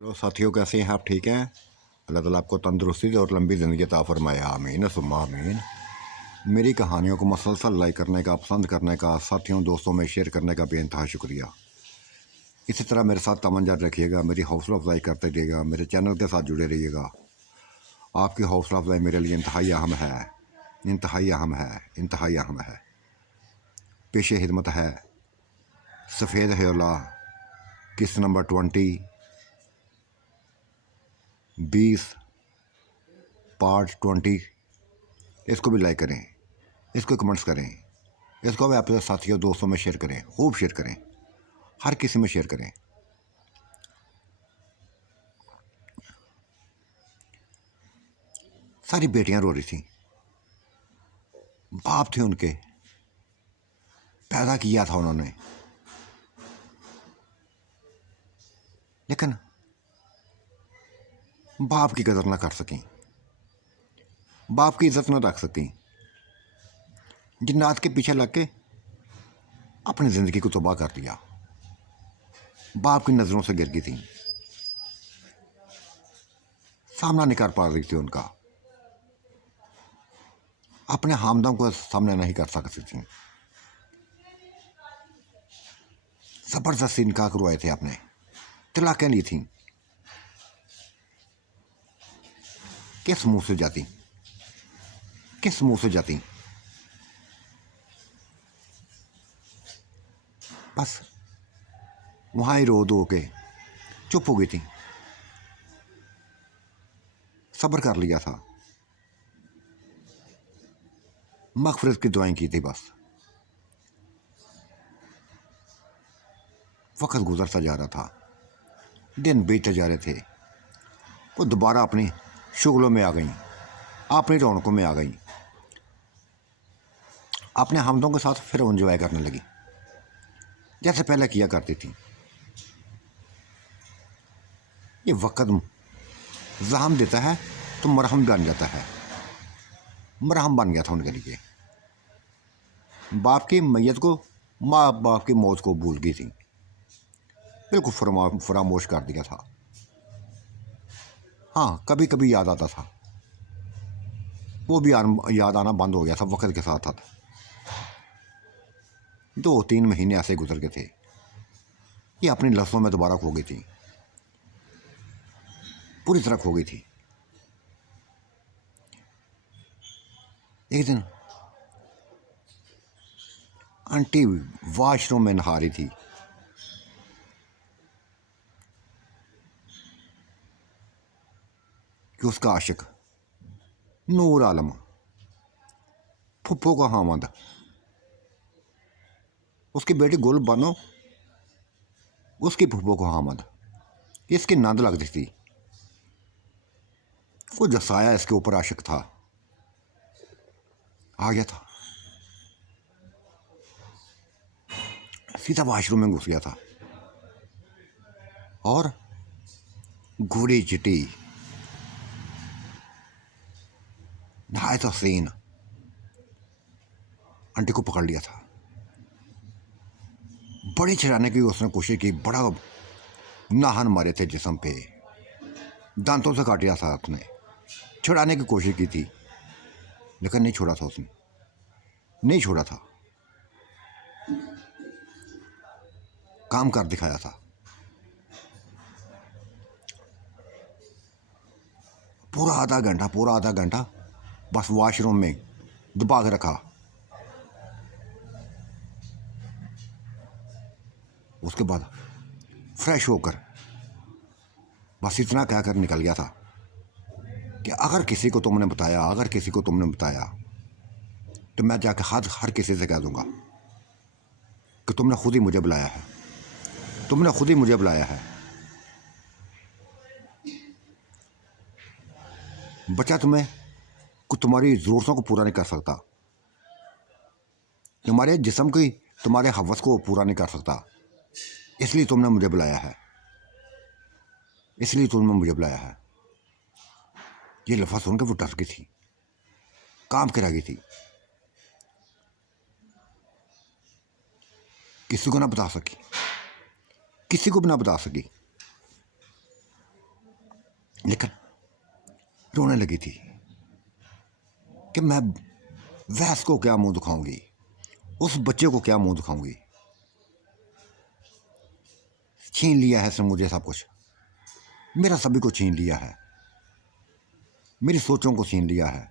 Hello साथियों, कैसे हैं आप? ठीक हैं? अल्लाह ताला आपको तंदुरुस्ती और लंबी ज़िंदगी अता फरमाए, आमीन सुम्मा आमीन। मेरी कहानियों को मसलसल लाइक करने का, पसंद करने का, साथियों दोस्तों में शेयर करने का बेइंतहा शुक्रिया। इसी तरह मेरे साथ तमन जारी रखिएगा, मेरी हौसला अफजाई करते रहिएगा, मेरे चैनल के साथ जुड़े रहिएगा। आपकी हौसला अफजाई मेरे लिए इंतहाई अहम है, इंतहाई अहम है, इंतहाई अहम है। पेश खिदमत है सफ़ेद हयोला किस्त नंबर 20 पार्ट 20। इसको भी लाइक करें, इसको कमेंट्स करें, इसको भी अपने साथियों दोस्तों में शेयर करें, खूब शेयर करें, हर किसी में शेयर करें। सारी बेटियां रो रही थी, बाप थे उनके, पैदा किया था उन्होंने, लेकिन बाप की कदर ना कर सकें, बाप की इज्जत ना रख सकें। जिन्नात के पीछे लग के अपनी ज़िंदगी को तबाह कर दिया। बाप की नज़रों से गिर गई थी, सामना नहीं कर पा रही थी उनका, अपने हमदम को सामने नहीं कर सकती थी। ज़बरदस्ती निकाह करवाए थे आपने, तलाक़ें ली थी। किस मुंह से जाती, किस मुंह से जाती? बस वहाँ ही रो दो के चुप हो गई थी, सब्र कर लिया था, मग़फ़िरत की दुआएं की थी। बस वक्त गुजरता जा रहा था, दिन बीतते जा रहे थे, वो दोबारा अपनी शुगलों में आ गई, अपनी रौनकों में आ गई, अपने हमदों के साथ फिर एंजॉय करने लगी जैसे पहले किया करती थी। ये वक्त जहम देता है तो मरहम बन जाता है, मरहम बन गया था उनके लिए। बाप की मैयत को, माँ बाप की मौत को भूल गई थी, बिल्कुल फरामोश कर दिया था। हाँ, कभी कभी याद आता था, वो भी याद आना बंद हो गया था वक्त के साथ साथ। 2-3 महीने ऐसे गुजर गए थे, ये अपनी लफ्ज़ों में दोबारा खो गई थी, पूरी तरह खो गई थी। एक दिन आंटी वॉशरूम में नहा रही थी, कि उसका आशिक नूर आलम, फुप्पो का हामद, उसकी बेटी गुल बानो, उसकी फुप्पो को हामद, इसकी नंद लगती थी। वो जो साया इसके ऊपर आशिक था आ गया था, सीधा वॉशरूम में घुस गया था और घोड़ी चिटी नहायत हसीन आंटी को पकड़ लिया था। बड़ी छिड़ाने की उसने कोशिश की, बड़ा नाहन मारे थे जिस्म पे, दांतों से काट दिया था उसने, छिड़ाने की कोशिश की थी, लेकिन नहीं छोड़ा था उसने, नहीं छोड़ा था, काम कर दिखाया था। पूरा आधा घंटा बस वॉशरूम में दबा के रखा। उसके बाद फ्रेश होकर बस इतना कहकर निकल गया था कि अगर किसी को तुमने बताया, अगर किसी को तुमने बताया तो मैं जाके हर किसी से कह दूंगा कि तुमने खुद ही मुझे बुलाया है, तुमने खुद ही मुझे बुलाया है। बच्चा तुम्हारी ज़रूरतों को पूरा नहीं कर सकता, तुम्हारे जिस्म की, तुम्हारे हवस को पूरा नहीं कर सकता, इसलिए तुमने मुझे बुलाया है, इसलिए तुमने मुझे बुलाया है। ये लफ्ज़ सुनकर वो डर गई थी, काम करा गई थी, किसी को ना बता सकी, किसी को भी ना बता सकी। लेकिन रोने लगी थी कि मैं वैस को क्या मुंह दिखाऊंगी, उस बच्चे को क्या मुंह दिखाऊंगी। छीन लिया है इसने मुझे सब कुछ, मेरा सभी को छीन लिया है, मेरी सोचों को छीन लिया है।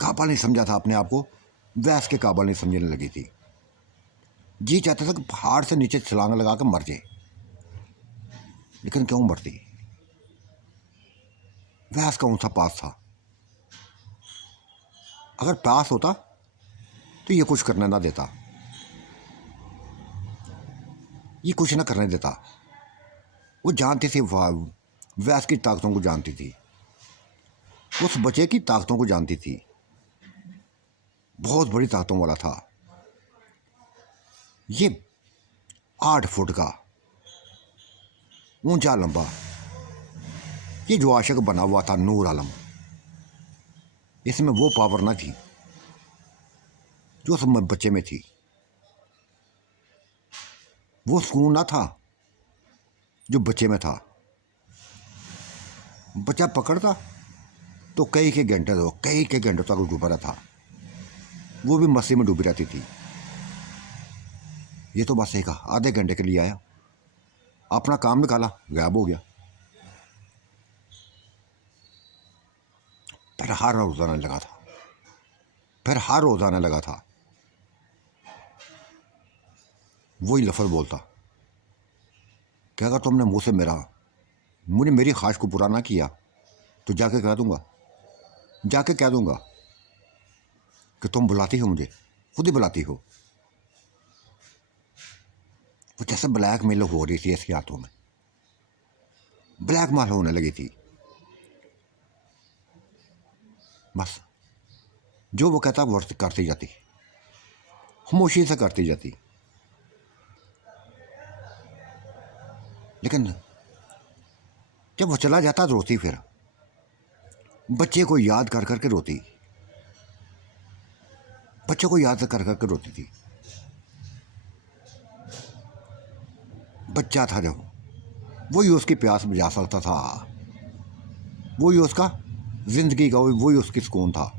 काबल नहीं समझा था अपने आप को, वैस के काबल नहीं समझने लगी थी। जी चाहता था कि पहाड़ से नीचे छलांग लगा कर मर जाए, लेकिन क्यों मरती। वैस कौन सा पास था, अगर पास होता तो ये कुछ करने ना देता, ये कुछ ना करने देता। वो जानती थी, वैस की ताकतों को जानती थी, उस बच्चे की ताकतों को जानती थी। बहुत बड़ी ताकतों वाला था ये, 8 फुट का ऊंचा लंबा, ये जो आशिक बना हुआ था नूर आलम, इसमें वो पावर ना थी जो उस बच्चे में थी। वो सुकून ना था जो बच्चे में था। बच्चा पकड़ता तो कई के घंटों तक डूबा रहता, वो भी मस्ती में डूबी रहती थी। ये तो बस एक आधे घंटे के लिए आया, अपना काम निकाला, गायब हो गया। फिर हर रोज आने लगा था, फिर हर रोज आने लगा था। वही लफ्ज़ बोलता कि अगर तुमने मुँह से मेरी ख्वाहिश को पूरा ना किया तो जाके कह दूंगा कि तुम बुलाती हो मुझे, खुद ही बुलाती हो। वो जैसे ब्लैकमेल हो रही थी इसके हाथों में, ब्लैकमेल होने लगी थी। बस जो वो कहता वर्त करती जाती, खामोशी से करती जाती। लेकिन जब वो चला जाता तो रोती, फिर बच्चे को याद कर करके रोती, बच्चे को याद कर करके रोती थी। बच्चा था जो, वही उसकी प्यास बुझा सकता था, वही उसका जिंदगी का, वही उसकी सुकून था,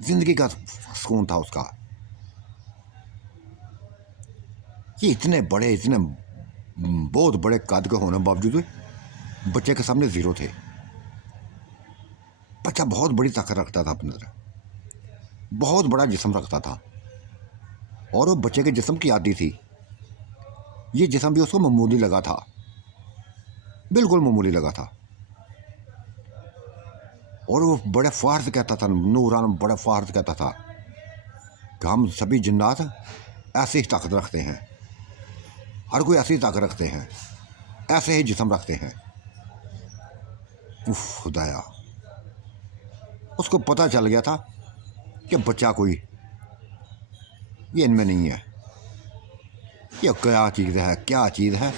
जिंदगी का सुकून था उसका। ये इतने बहुत बड़े कद के होने बावजूद बच्चे के सामने जीरो थे। बच्चा बहुत बड़ी ताकत रखता था अपने अंदर, बहुत बड़ा जिस्म रखता था, और वो बच्चे के जिस्म की आदि थी। ये जिस्म भी उसको मामूली लगा था, बिल्कुल मामूली लगा था। और वो बड़े फ़ख्र से कहता था, नूरान बड़े फ़ख्र से कहता था कि हम सभी जिन्नात ऐसी ही ताकत रखते हैं, हर कोई ऐसी ताकत रखते हैं, ऐसे ही जिस्म रखते हैं। उफ खुदाया, उसको पता चल गया था कि बच्चा कोई ये इनमें नहीं है, ये क्या चीज़ है।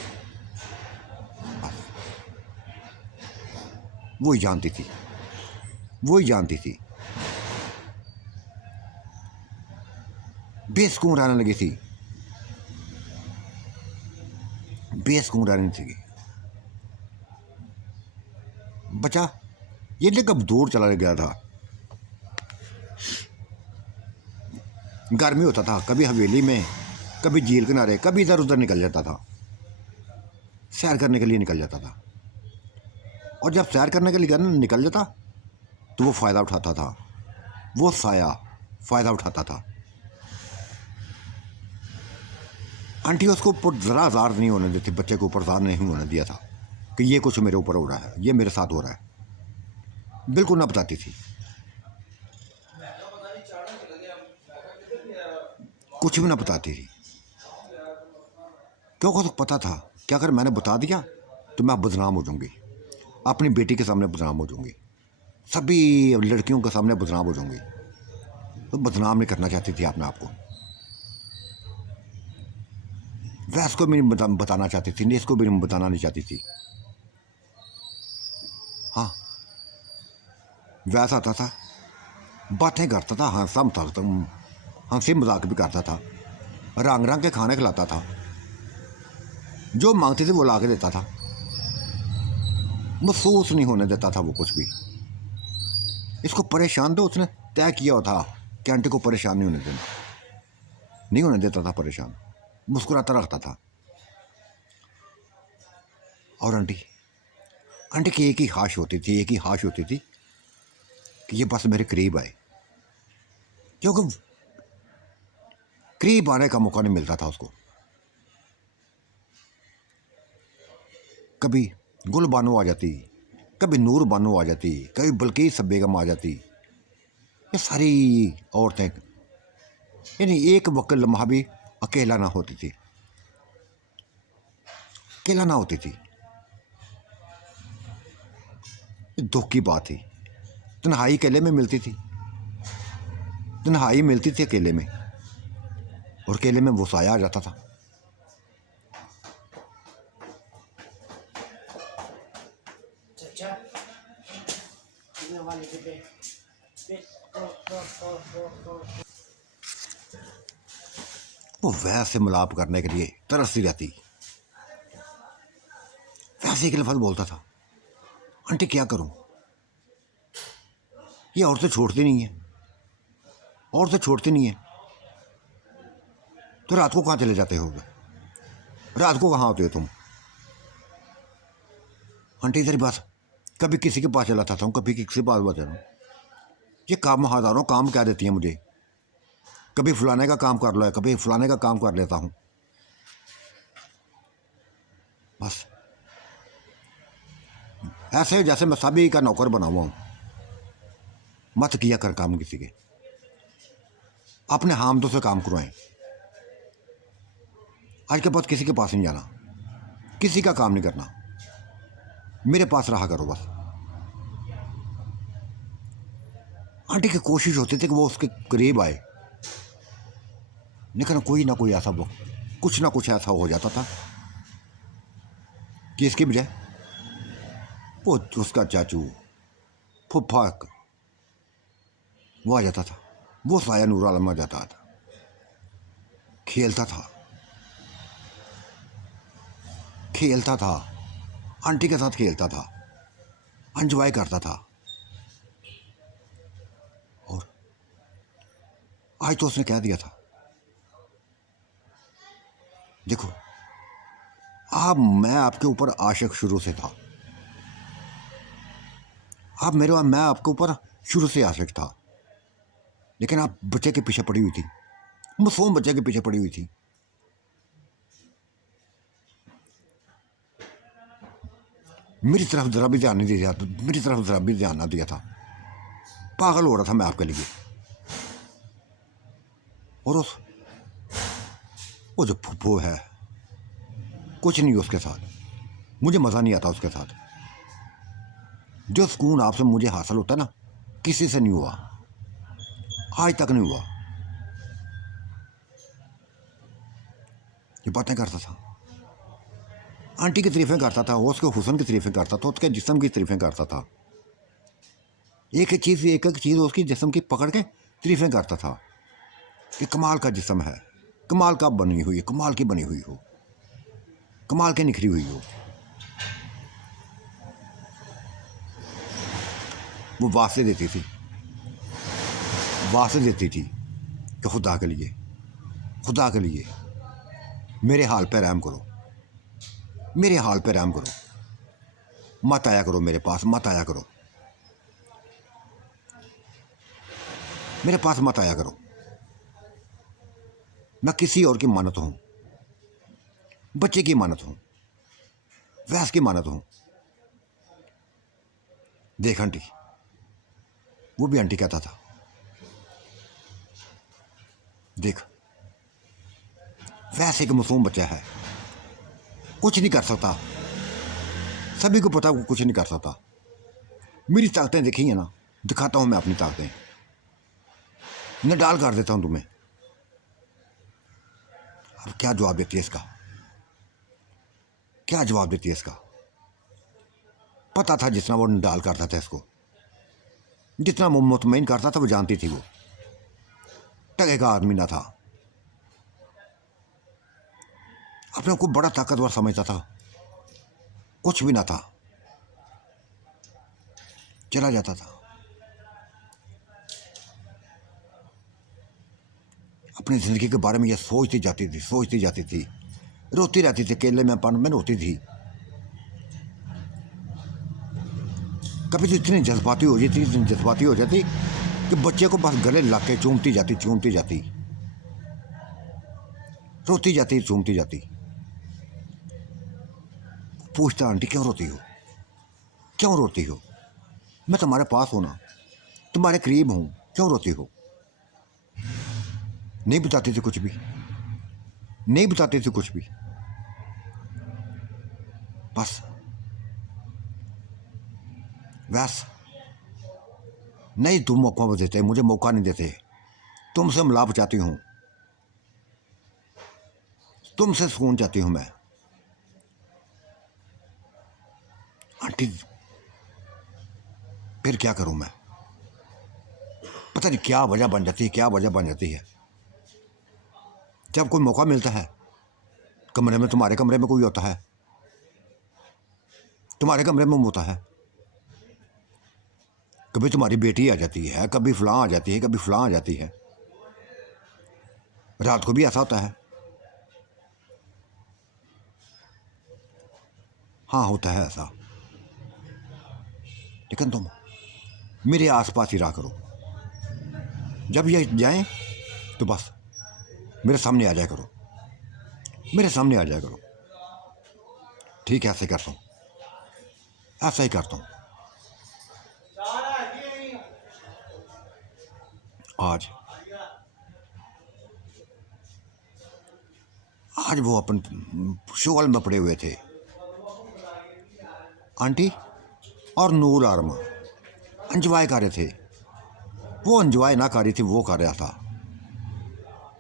वही जानती थी, बेसुकून रहने लगी थी, बेसुकून रहने लगी। बच्चा ये लेकर दूर चला गया था। गर्मी होता था, कभी हवेली में, कभी झील किनारे, कभी इधर उधर निकल जाता था, सैर करने के लिए निकल जाता था। और जब सैर करने के लिए निकल जाता तो वो फ़ायदा उठाता था, वो साया फ़ायदा उठाता था। आंटी उसको ऊपर ज़रा ज़ार नहीं होने देती, बच्चे को ऊपर ज़ार नहीं होने दिया था कि ये कुछ मेरे ऊपर हो रहा है, ये मेरे साथ हो रहा है, बिल्कुल ना बताती थी, कुछ भी ना बताती थी। क्योंकि उसको पता था कि अगर मैंने बता दिया तो मैं बदनाम हो जाऊंगी, अपनी बेटी के सामने बदनाम हो जाऊंगी, सभी लड़कियों के सामने बदनाम हो जाऊंगी। तो बदनाम नहीं करना चाहती थी अपने आप को। वैस को भी नहीं बताना चाहती थी, इसको भी नहीं बताना नहीं चाहती थी। हाँ, वैसा आता था, बातें करता था, हंसी मजाक भी करता था, रंग रंग के खाने खिलाता था। जो मांगती थी वो ला के देता था, महसूस नहीं होने देता था वो कुछ भी। इसको परेशान तो उसने तय किया था कि आंटी को परेशान नहीं होने देना, नहीं होने देता था परेशान, मुस्कुराता रखता था। और आंटी आंटी की एक ही ख्वाहिश होती थी, एक ही ख्वाहिश होती थी कि ये बस मेरे करीब आए, क्योंकि करीब आने का मौका नहीं मिलता था उसको। कभी गुल बानो आ जाती, कभी नूर बानो आ जाती, कभी बल्किस बेगम आ जाती। ये सारी औरतें, यानी एक वक्त लम्हा भी अकेला ना होती थी, अकेला ना होती थी। ये दुख की बात थी। तन्हाई अकेले में मिलती थी, तन्हाई मिलती थी अकेले में, और अकेले में वो साया आ जाता था। वो वैसे मिलाप करने के लिए तरसती रहती, वैसे एक लफ्ज़ बोलता था, आंटी क्या करूं, ये औरतें छोड़ती नहीं है, औरतें छोड़ती नहीं है। तो रात को कहाँ चले जाते हो, रात को कहाँ होते हो तुम? आंटी तेरी बात, कभी किसी के पास चला जाता हूँ, कभी किसी के पास बता रहा हूँ। ये काम हज़ारों काम क्या देती है मुझे, कभी फलाने का काम कर लो, कभी फलाने का काम कर लेता हूँ। बस ऐसे जैसे मैं सभी का नौकर बना हुआ हूँ। मत किया कर काम किसी के, अपने हामदों से काम करवाएं। आज के बाद किसी के पास नहीं जाना, किसी का काम नहीं करना, मेरे पास रहा करो बस। आंटी की कोशिश होती थी कि वो उसके करीब आए, लेकिन कोई ना कोई ऐसा वक्त, कुछ ना कुछ ऐसा हो जाता था कि इसके बजाय वो उसका चाचू फुफ्फा वो आ जाता था, वो साया नूर आलम आ जाता था, खेलता था, खेलता था, आंटी के साथ खेलता था, एंजॉय करता था। और आज तो उसने कह दिया था, देखो आप, मैं आपके ऊपर आशिक शुरू से था, आप मेरे, मैं आपके ऊपर शुरू से आशिक था, लेकिन आप बच्चे के पीछे पड़ी हुई थी, मासूम बच्चे के पीछे पड़ी हुई थी। मेरी तरफ जरा भी ध्यान नहीं दिया, मेरी तरफ जरा भी ध्यान ना दिया था, पागल हो रहा था मैं आपके लिए। और उस वो जो फुफ्फू है, कुछ नहीं उसके साथ, मुझे मज़ा नहीं आता उसके साथ। जो सुकून आपसे मुझे हासिल होता ना, किसी से नहीं हुआ, आज तक नहीं हुआ। ये बातें करता था, आंटी की तारीफें करता था, उसके हुस्न की तारीफें करता था, उसके जिस्म की तारीफें करता था, एक एक चीज़ उसकी जिस्म की पकड़ के तारीफें करता था कि कमाल का जिस्म है, कमाल का बनी हुई, कमाल की बनी हुई हो, कमाल के निखरी हुई हो। वो वास्ते देती थी, वास्ते देती थी कि खुदा के लिए, खुदा के लिए मेरे हाल पे रहम करो, मेरे हाल पे रहम करो, मत आया करो मेरे पास, मत आया करो, मेरे पास मत आया करो। मैं किसी और की मानत हूँ, बच्चे की मानत हूँ, वैस की मानत हूँ। देख आंटी, वो भी आंटी कहता था, देख वैसे एक मासूम बच्चा है, कुछ नहीं कर सकता, सभी को पता वो कुछ नहीं कर सकता। मेरी ताकतें देखी है ना, दिखाता हूँ मैं अपनी ताकतें, नडाल कर देता हूँ तुम्हें। अब क्या जवाब देती है इसका, क्या जवाब देती है इसका? पता था जितना वो नडाल करता था इसको, जितना वो मुतमईन करता था, वो जानती थी वो टके का आदमी ना था। अपने को बड़ा ताकतवर समझता था, कुछ भी ना था, चला जाता था। अपनी ज़िंदगी के बारे में ये सोचती जाती थी, रोती रहती थी, अकेले में रोती थी। कभी तो इतनी जज्बाती हो जाती कि बच्चे को बस गले ला के चूमती जाती, रोती जाती, चूमती जाती। पूछता, आंटी क्यों रोती हो, क्यों रोती हो? मैं तुम्हारे पास हूं ना, तुम्हारे करीब हूं, क्यों रोती हो? नहीं बताती थी कुछ भी, नहीं बताती थी कुछ भी। बस नहीं, तुम मौका देते, मुझे मौका नहीं देते। तुमसे मिलाप चाहती हूँ, तुमसे सुकून चाहती हूँ मैं। आंटी फिर क्या करूँ मैं? पता नहीं क्या वजह बन जाती है। जब कोई मौका मिलता है, कमरे में, तुम्हारे कमरे में कोई होता है, तुम्हारे कमरे में होता है, कभी तुम्हारी बेटी आ जाती है, कभी फलां आ जाती है, कभी फलां आ जाती है। रात को भी ऐसा होता है। हाँ, होता है ऐसा। लेकिन तुम मेरे आसपास ही रहा करो। जब ये जाएं तो बस मेरे सामने आ जाया करो, मेरे सामने आ जाया करो। ठीक है, ऐसे करता हूँ, ऐसा ही करता हूँ। आज वो अपन शोल में पड़े हुए थे, आंटी और नूर आरमा एंजॉय कर रहे थे। वो एंजॉय ना कर रही थी, वो कर रहा था।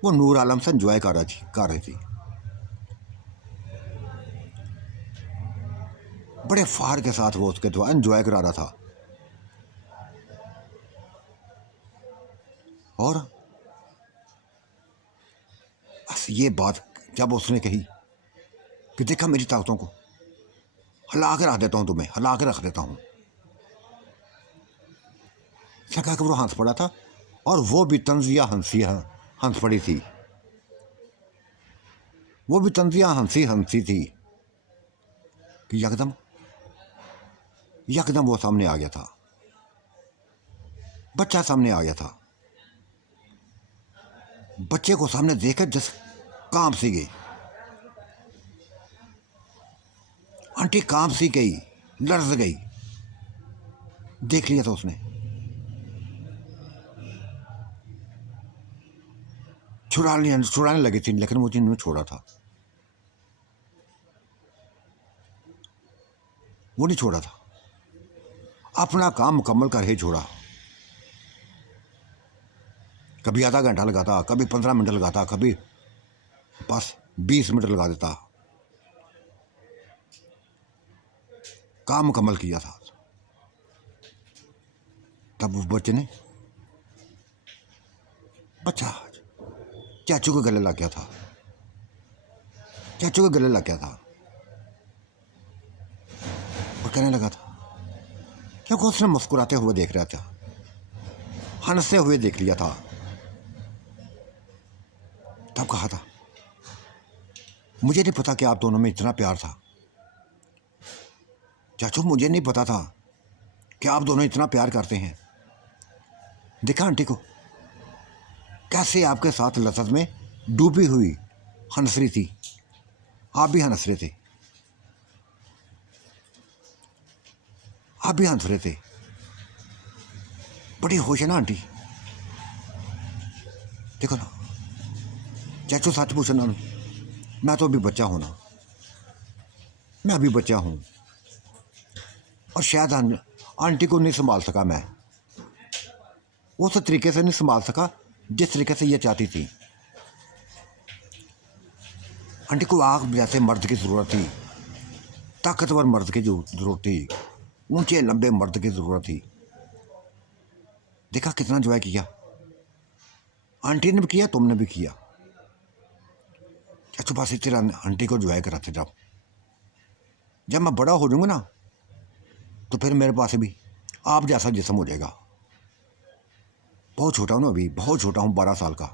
वो नूर आलम से एंजॉय कर रही थी। बड़े फार के साथ वो उसके द्वारा एंजॉय करा रहा था। और बस ये बात जब उसने कही कि देखा मेरी ताकतों को, हिला के रख देता हूँ, तुम्हें हिला के रख देता हूँ, कहा कि वो हंस पड़ा था। और वो भी तंजिया हंस पड़ी थी। वो भी तंजिया हंसी थी कि यकदम वो सामने आ गया था, बच्चा सामने आ गया था। बच्चे को सामने देखकर जस कांप सी गई, आंटी कांप सी गई, लर्ज गई। देख लिया था उसने, छुड़ाने लगी थी, लेकिन मुझे नहीं छोड़ा था, वो नहीं छोड़ा था। अपना काम मुकम्मल कर ही छोड़ा। कभी आधा घंटा लगाता, कभी 15 मिनट लगाता, कभी बस 20 मिनट लगा देता। काम मुकम्मल किया था। तब उस बच्चा चाचू के गले लग गया था, चाचू के गले लग गया था। और कहने लगा था, क्योंकि उसने मुस्कुराते हुए देख रहा था, हंसते हुए देख लिया था। तब कहा था, मुझे नहीं पता कि आप दोनों में इतना प्यार था चाचू, मुझे नहीं पता था कि आप दोनों इतना प्यार करते हैं। देखा आंटी को कैसे आपके साथ लज़्ज़त में डूबी हुई हंस रही थी, आप भी हंस रहे थे, आप भी हंस रहे थे। बड़ी होश है ना आंटी। देखो ना चाचू, सच पूछो ना, मैं तो अभी बच्चा हूं ना, मैं अभी बच्चा हूं। और शायद आंटी को नहीं संभाल सका मैं, उस तरीके से नहीं संभाल सका जिस तरीके से ये चाहती थी। आंटी को आग जैसे मर्द की ज़रूरत थी, ताकतवर मर्द की ज़रूरत थी, ऊंचे लंबे मर्द की ज़रूरत थी। देखा कितना एंजॉय किया, आंटी ने भी किया, तुमने भी किया। चाचू पास तेरा आंटी को ज्वाइन कराते जाओ। जब मैं बड़ा हो जाऊंगा ना तो फिर मेरे पास भी आप जैसा जिस्म हो जाएगा। बहुत छोटा हूँ ना अभी, बहुत छोटा हूँ, 12 साल का।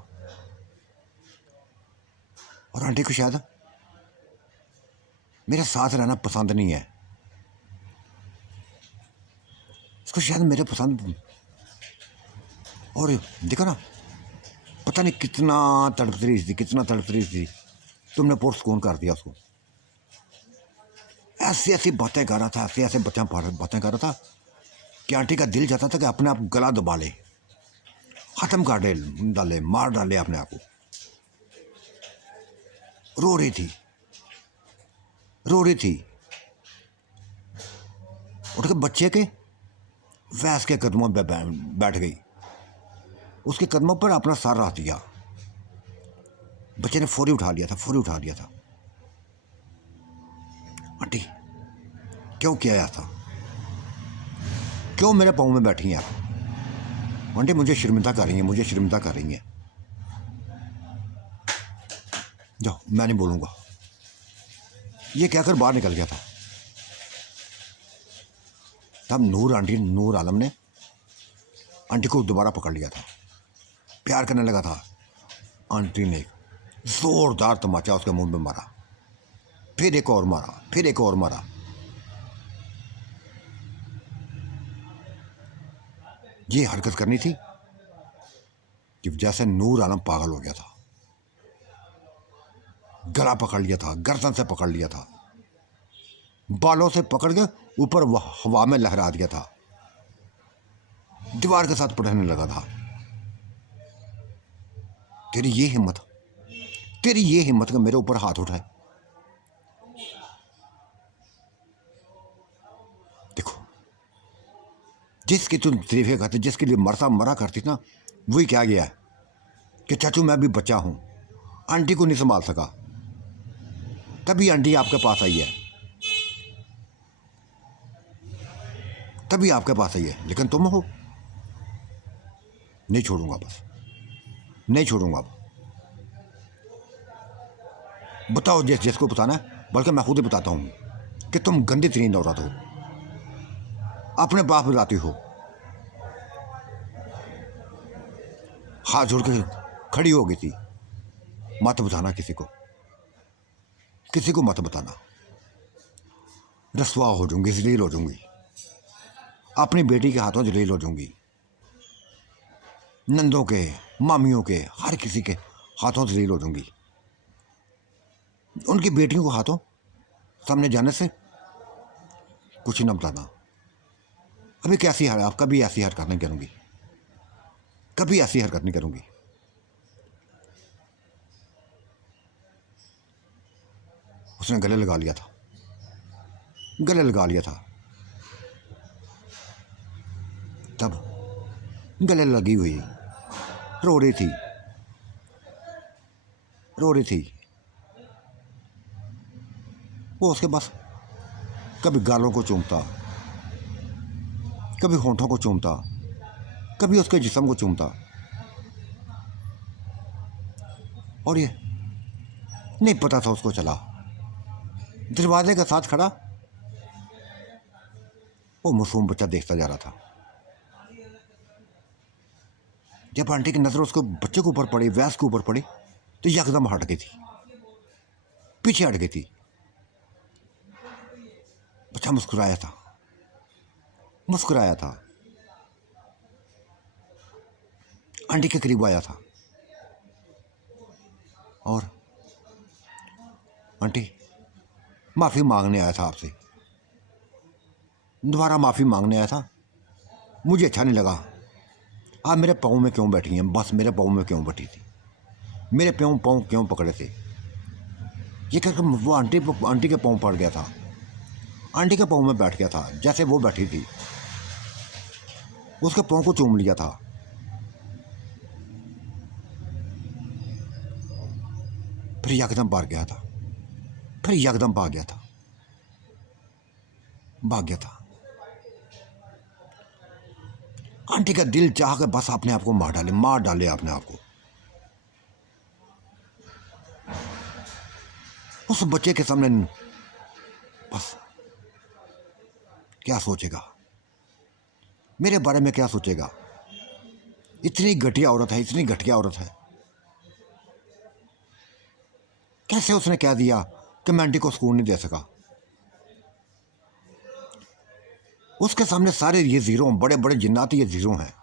और आंटी को शायद मेरे साथ रहना पसंद नहीं है। इसको शायद मेरे पसंद। और देखो ना, पता नहीं कितना तड़प रही थी, कितना तड़प रही थी। तुमने पुरस कौन कर दिया उसको। ऐसी ऐसी बातें कर रहा था, ऐसे ऐसे बातें कर रहा था कि आंटी का दिल चाहता था कि अपने आप गला दबा ले, ख़त्म कर डाले, मार डाले अपने आप को। रो रही थी, रो रही थी। उठ के बच्चे के वैस के कदमों पे बैठ गई, उसके कदमों पर अपना सर रख दिया। बच्चे ने फौरी उठा लिया था, फौरी उठा लिया था। आंटी क्यों किया ऐसा, क्यों मेरे पाँव में बैठी हैं आप। आंटी मुझे शर्मिंदा कर रही हैं, मुझे शर्मिंदा कर रही हैं। जाओ, मैं नहीं बोलूँगा। ये कहकर बाहर निकल गया था। तब नूर आलम ने आंटी को दोबारा पकड़ लिया था, प्यार करने लगा था। आंटी ने जोरदार तमाचा उसके मुंह में मारा, फिर एक और मारा, फिर एक और मारा। ये हरकत करनी थी कि जैसे नूर आलम पागल हो गया था। गला पकड़ लिया था, गर्दन से पकड़ लिया था, बालों से पकड़ के ऊपर हवा में लहरा दिया था, दीवार के साथ पढ़ने लगा था। तेरी ये हिम्मत, तेरी ये हिम्मत कि मेरे ऊपर हाथ उठाए। देखो, जिसकी तुम तारीफें करती, जिसके लिए मरा करती ना, वही क्या गया है कि चाचू मैं भी बच्चा हूं, आंटी को नहीं संभाल सका, तभी आंटी आपके पास आई है, तभी आपके पास आई है। लेकिन तुम हो, नहीं छोड़ूंगा, बस नहीं छोड़ूंगा। अब बताओ जिसको बताना है, बल्कि मैं खुद ही बताता हूं कि तुम गंदी तरीन औरत हो, अपने बाप बुलाती हो। हाथ जोड़ के खड़ी हो गई थी। मत बताना किसी को, किसी को मत बताना, रसवा हो जाऊंगी, जलील हो जाऊंगी, अपनी बेटी के हाथों जलील हो जाऊंगी, नंदों के, मामियों के, हर किसी के हाथों जलील हो जाऊंगी। उनकी बेटियों को हाथों सामने जाने से कुछ न बताना। अभी कैसी है आप, कभी ऐसी हरकत नहीं करूंगी, कभी ऐसी हरकत नहीं करूंगी। उसने गले लगा लिया था, गले लगा लिया था। तब गले लगी हुई रो रही थी, रो रही थी। वो उसके पास कभी गालों को चूमता, कभी होंठों को चूमता, कभी उसके जिस्म को चूमता। और ये नहीं पता था उसको चला। दरवाजे के साथ खड़ा वो मासूम बच्चा देखता जा रहा था। जब आंटी की नजर उसको बच्चे के ऊपर पड़ी, वैस के ऊपर पड़ी, तो यकदम हट गई थी, पीछे हट गई थी। बच्चा मुस्कुराया था, मुस्कुराया था, आंटी के करीब आया था और आंटी माफ़ी मांगने आया था आपसे, दोबारा माफ़ी मांगने आया था। मुझे अच्छा नहीं लगा आप मेरे पाँव में क्यों बैठी हैं, बस मेरे पाँव में क्यों बैठी थी, मेरे पाँव क्यों पकड़े थे। ये कहकर वो आंटी के पाँव पड़ गया था, आंटी के पाँव में बैठ गया था, जैसे वो बैठी थी, उसके पाँव को चूम लिया था। फिर यकदम भाग गया था, फिर यकदम भाग गया था, भाग गया था। आंटी का दिल चाह के बस अपने आप को मार डाले अपने आप को। उस बच्चे के सामने बस क्या सोचेगा, मेरे बारे में क्या सोचेगा। इतनी घटिया औरत है, इतनी घटिया औरत है। कैसे उसने कह दिया कि मैं आंटी को सुकून नहीं दे सका। उसके सामने सारे ये जीरो, बड़े बड़े जिन्नात ये जीरो हैं।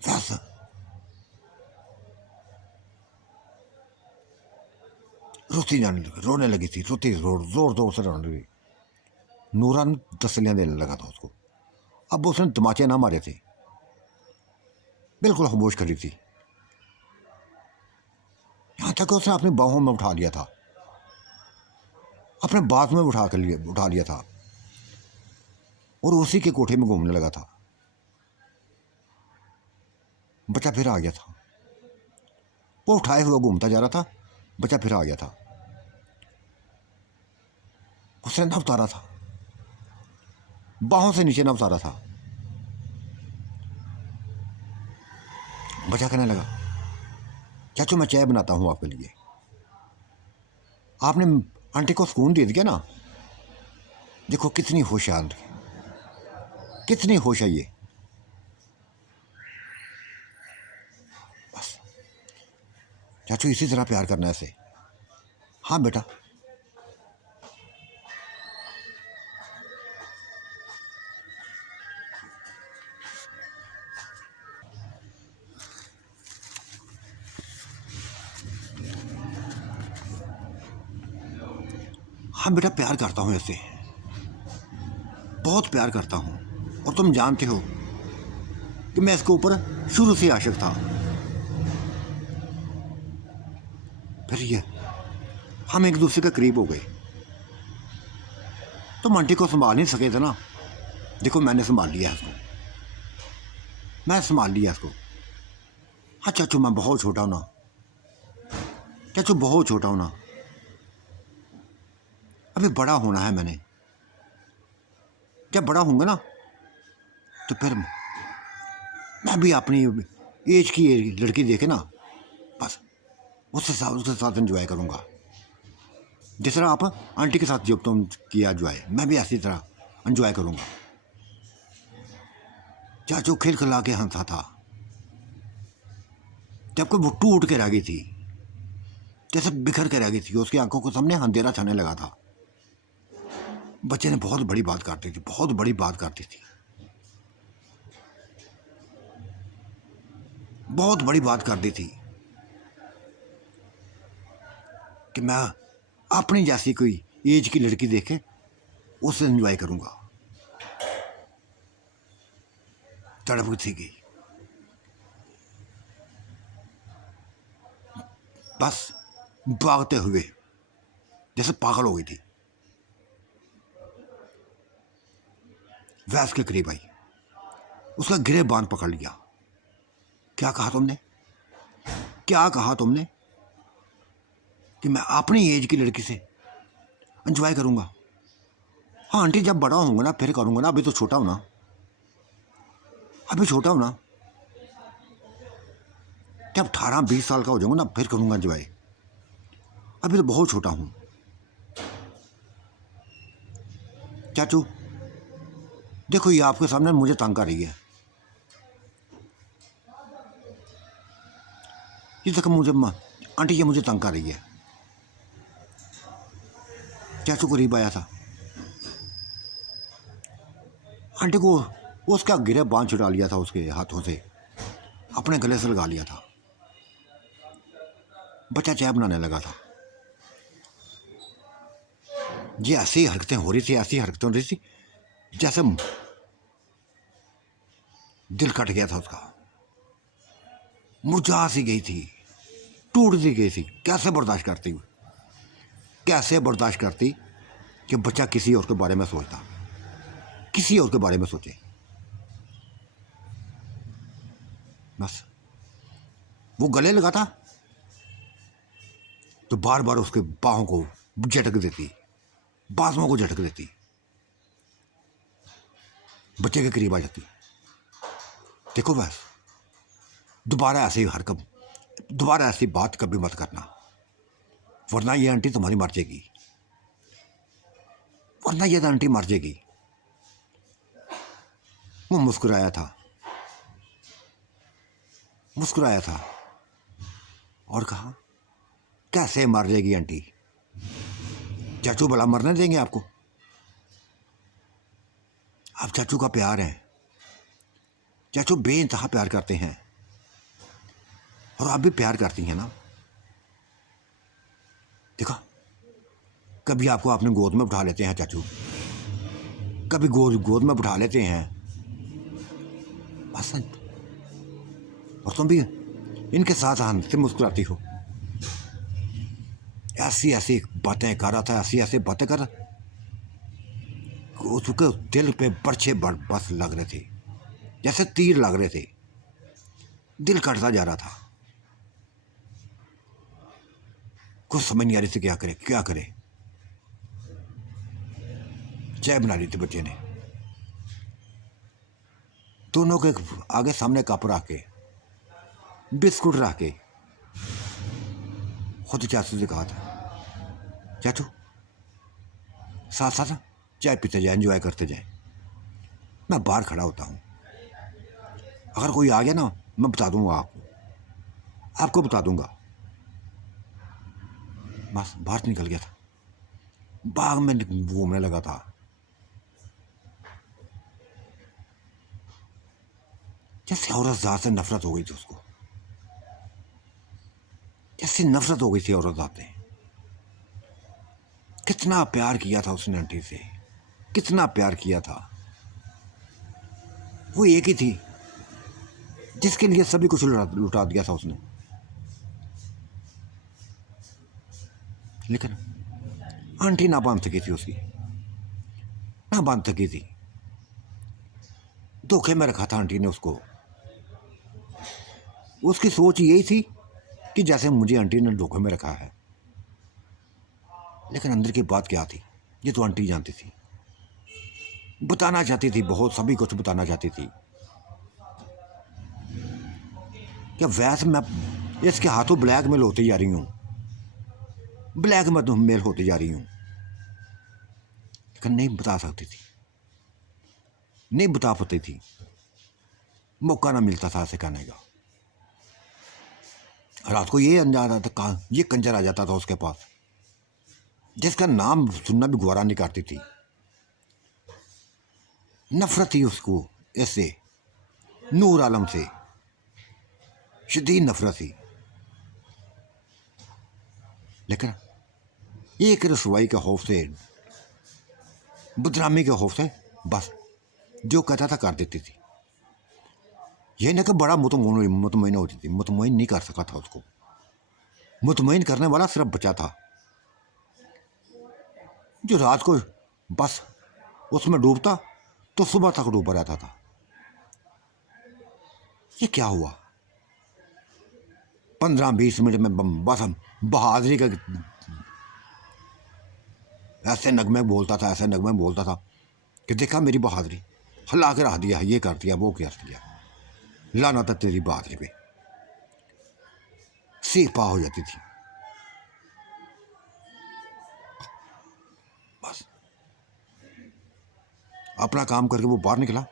बस रोती जाने लगी, रोने लगी थी, रोती जोर जोर से रोने लगी। नूरान तसलियां देने लगा था उसको। अब उसने तमाचे ना मारे थे, बिल्कुल खामोश करी थी। यहां तक उसने अपनी बाहों में उठा लिया था, अपने बात में उठा लिया था और उसी के कोठे में घूमने लगा था। बच्चा फिर आ गया था, वो उठाए हुए घूमता जा रहा था, बच्चा फिर आ गया था। उसने ना उतारा था, बाहों से नीचे ना उतारा था। बच्चा कहने लगा, चाचू मैं चाय बनाता हूं आपके लिए। आपने आंटी को सुकून दे दिया ना। देखो कितनी होश है आंटी, कितनी होश है ये। बस चाचू इसी तरह प्यार करना है ऐसे। हाँ बेटा। हाँ बेटा, प्यार करता हूँ ऐसे, बहुत प्यार करता हूँ। और तुम जानते हो कि मैं इसके ऊपर शुरू से आशिक था। फिर ये हम एक दूसरे के करीब हो गए। तुम आंटी को संभाल नहीं सके थे ना, देखो मैंने संभाल लिया इसको, मैं संभाल लिया इसको। हाँ चाचू मैं बहुत छोटा हूँ ना, चाचू बहुत छोटा हूँ ना, अभी बड़ा होना है मैंने। जब बड़ा होऊंगा ना तो फिर मैं भी अपनी एज की लड़की देखे ना, बस उसके साथ एंजॉय करूँगा। जिस तरह आप आंटी के साथ जब तुम किया एंजॉय, मैं भी ऐसी तरह एंजॉय करूँगा। चाचू खिलखिला के हंसा था, जबकि वो टूट के रह गई थी, जैसे बिखर के रह गई थी। उसकी आंखों के सामने अंधेरा छाने लगा था। बच्चे ने बहुत बड़ी बात करती थी, बहुत बड़ी बात करती थी, बहुत बड़ी बात कर दी थी कि मैं अपनी जैसी कोई एज की लड़की देखे उससे एंजॉय करूंगा। तड़प थी गई, बस भागते हुए जैसे पागल हो गई थी। वैस के करीब आई, उसका गिरेबान पकड़ लिया। क्या कहा तुमने, क्या कहा तुमने कि मैं अपनी एज की लड़की से एंजॉय करूंगा? हाँ आंटी जब बड़ा होऊंगा ना फिर करूंगा ना, अभी तो छोटा हूं ना, अभी छोटा हूं ना। जब 18-20 साल का हो जाऊंगा ना फिर करूंगा एंजॉय, अभी तो बहुत छोटा हूं। चाचू देखो ये आपके सामने मुझे तंग कर रही है, ये देखो मुझे आंटी ये मुझे तंग कर रही है। चाचू करीब आया था, आंटी को उसका गिरे बांध छुड़ा लिया था, उसके हाथों से अपने गले से लगा लिया था। बच्चा चाय बनाने लगा था। ये ऐसी हरकतें हो रही थी, ऐसी हरकतें हो रही थी जैसे दिल कट गया था उसका, मुरझा सी गई थी, टूट सी गई थी। कैसे बर्दाश्त करती, कैसे बर्दाश्त करती कि बच्चा किसी और के बारे में सोचता, किसी और के बारे में सोचे। बस वो गले लगाता तो बार बार उसके बाहों को झटक देती, बाजुओं को झटक देती, बच्चे के करीब आ जाती। देखो बस दोबारा ऐसे ही हरकत दोबारा ऐसी बात कभी मत करना, वरना ये आंटी तुम्हारी मर जाएगी, वरना ये आंटी मर जाएगी। वो मुस्कुराया था, मुस्कुराया था और कहा, कैसे मर जाएगी आंटी? चाचू भला मरने देंगे आपको? आप चाचू का प्यार है, चाचू बेइंतहा प्यार करते हैं, और आप भी प्यार करती हैं ना। देखा, कभी आपको अपने गोद में उठा लेते हैं चाचू, कभी गोद में उठा लेते हैं, बस। और तुम भी इनके साथ हंसते मुस्कुराती हो। ऐसी ऐसी बातें कर रहा था, ऐसी ऐसी बातें कर, उसके दिल पे बरछे बस लग रहे थे, जैसे तीर लग रहे थे, दिल कटता जा रहा था। कुछ समझ नहीं आ रही थी क्या करे क्या करे। चाय बना ली थी बच्चे ने, दोनों के आगे सामने कप रख के, बिस्कुट रख के, खुद चाचू से कहा था, चाचू साथ साथ चाय पीते जाए, एंजॉय करते जाए। मैं बाहर खड़ा होता हूँ, अगर कोई आ गया ना मैं बता दूंगा आपको बता दूंगा। बस बाहर निकल गया था, बाग में घूमने लगा था। जैसे औरत जात से नफरत हो गई थी उसको, जैसे नफरत हो गई थी औरत जात से। कितना प्यार किया था उसने आंटी से, कितना प्यार किया था। वो एक ही थी जिसके लिए सभी कुछ लुटा दिया था उसने। लेकिन आंटी ना बांध सकी थी उसकी, ना बांध सकी थी। धोखे में रखा था आंटी ने उसको। उसकी सोच यही थी कि जैसे मुझे आंटी ने धोखे में रखा है। लेकिन अंदर की बात क्या थी ये तो आंटी जानती थी, बताना चाहती थी, बहुत सभी कुछ बताना चाहती थी। क्या वैसे मैं इसके हाथों ब्लैकमेल होती जा रही हूँ, ब्लैकमेल होती जा रही हूँ। लेकिन नहीं बता सकती थी, नहीं बता पाती थी, मौका ना मिलता था ऐसे कहने का। रात को ये अंदाजा था, कहाँ ये कंजर आ जाता था उसके पास, जिसका नाम सुनना भी गवारा नहीं करती थी। नफरत थी उसको ऐसे नूर आलम से, शदीद नफरत थी। लेकिन एक रसवाई के खौफ से, बदनामी के खौफ से बस जो कहता था कर देती थी। यह नहीं कि बड़ा मुतमईन होती थी, मुतमईन नहीं कर सका था उसको। मुतमईन करने वाला सिर्फ बचा था, जो रात को बस उसमें डूबता तो सुबह तक डूबा रहता था। ये क्या हुआ? 15-20 मिनट में बस हम बहादुरी का ऐसे नगमे बोलता था, ऐसे नगमे बोलता था कि देखा मेरी बहादुरी, हला के रख दिया, ये कर दिया, वो कर दिया। लाना था तेरी बहादुरी पे, सीख पा हो जाती थी। बस अपना काम करके वो बाहर निकला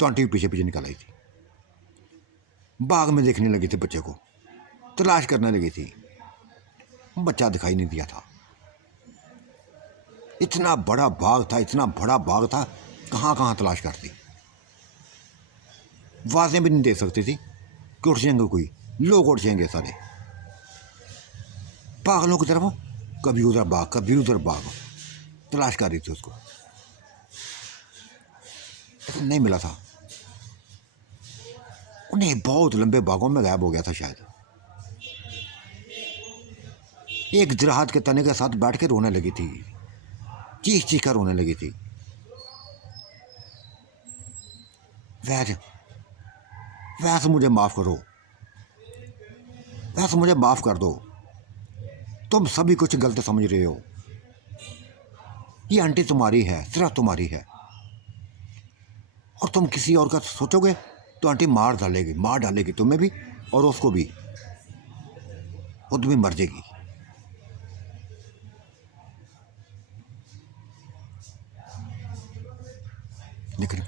तो आंटी पीछे पीछे निकल आई थी। बाग में देखने लगी थी, बच्चे को तलाश करने लगी थी, बच्चा दिखाई नहीं दिया था। इतना बड़ा बाग था, इतना बड़ा बाग था, कहाँ कहाँ तलाश करती। आवाजें भी नहीं दे सकती थी कि उठ जाएंगे, कोई लोग उठ जाएंगे सारे। पागलों की तरफ कभी उधर बाग, कभी उधर बाग, तलाश कर रही थी उसको, लेकिन नहीं मिला था। उन्हें बहुत लंबे बागों में गायब हो गया था शायद। एक दरख्त के तने के साथ बैठ के रोने लगी थी, चीख चीख कर रोने लगी थी। वैसे मुझे माफ करो, वैसे मुझे माफ कर दो, तुम सभी कुछ गलत समझ रहे हो। ये आंटी तुम्हारी है, सिर्फ तुम्हारी है, और तुम किसी और का सोचोगे तो आंटी मार डालेगी तुम्हें भी और उसको भी। खुद भी मर जाएगी। लेकिन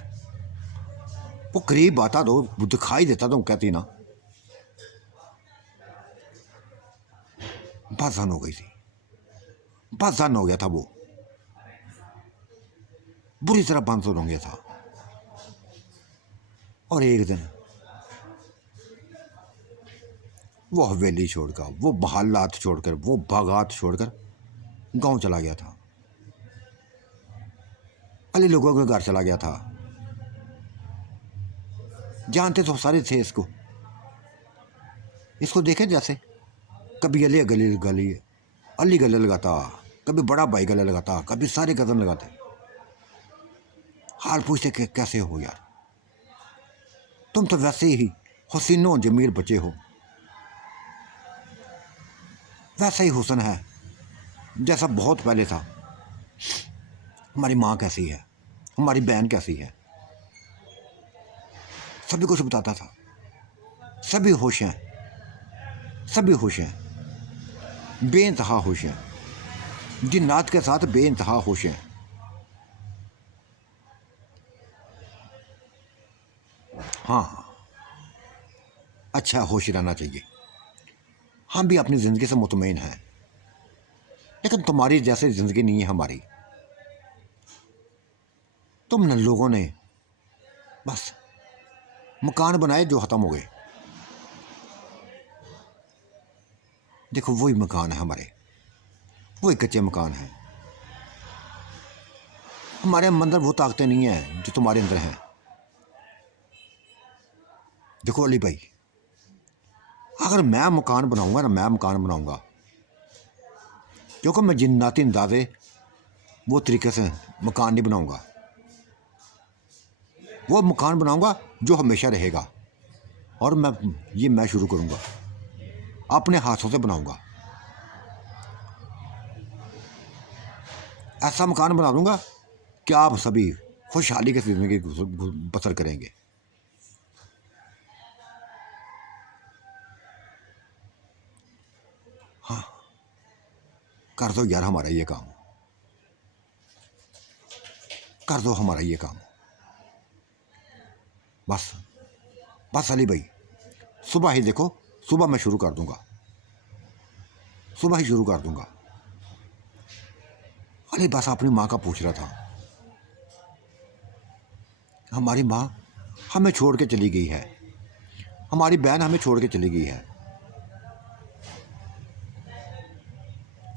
वो करीब आता तो वो दिखाई देता तो कहती ना, बाजान हो गई थी, बाजान हो गया था, वो बुरी तरह बांधन हो गया था। और एक दिन वो हवेली छोड़कर, वो बहालात छोड़कर, वो बागात छोड़कर गांव चला गया था, अली लोगों के घर चला गया था। जानते तो सारे थे इसको, इसको देखे जैसे कभी अली गली गली अली गले लगाता, कभी बड़ा भाई गले लगाता, कभी सारे कदम लगाते। हाल पूछते कि कैसे हो यार, तुम तो वैसे ही हसीनो जमीर बचे हो, वैसा ही हुस्न है जैसा बहुत पहले था। हमारी माँ कैसी है, हमारी बहन कैसी है, सभी कुछ बताता था। सभी खुश हैं, सभी खुश हैं, बेइंतहा खुश हैं, जिन्नात के साथ बेइंतहा खुश हैं। हाँ, अच्छा खुश रहना चाहिए। हम भी अपनी ज़िंदगी से मुतमईन हैं, लेकिन तुम्हारी जैसी ज़िंदगी नहीं है हमारी। तुम न लोगों ने बस मकान बनाए जो ख़त्म हो गए। देखो वही मकान है हमारे, वही कच्चे मकान हैं। हमारे अंदर वो ताकतें नहीं हैं जो तुम्हारे अंदर हैं। देखो अली भाई, अगर मैं मकान बनाऊंगा ना, मैं मकान बनाऊंगा, क्योंकि मैं जिन्नाती अंदाजे वो तरीके से मकान नहीं बनाऊंगा। वो मकान बनाऊंगा जो हमेशा रहेगा, और मैं शुरू करूंगा, अपने हाथों से बनाऊंगा। ऐसा मकान बना दूंगा कि आप सभी खुशहाली की ज़िंदगी बसर करेंगे। हाँ, कर दो यार हमारा ये काम, कर दो हमारा ये काम। बस बस अली भाई, सुबह ही देखो, सुबह मैं शुरू कर दूंगा, सुबह ही शुरू कर दूंगा। अली बस अपनी माँ का पूछ रहा था। हमारी माँ हमें छोड़ के चली गई है, हमारी बहन हमें छोड़ के चली गई है।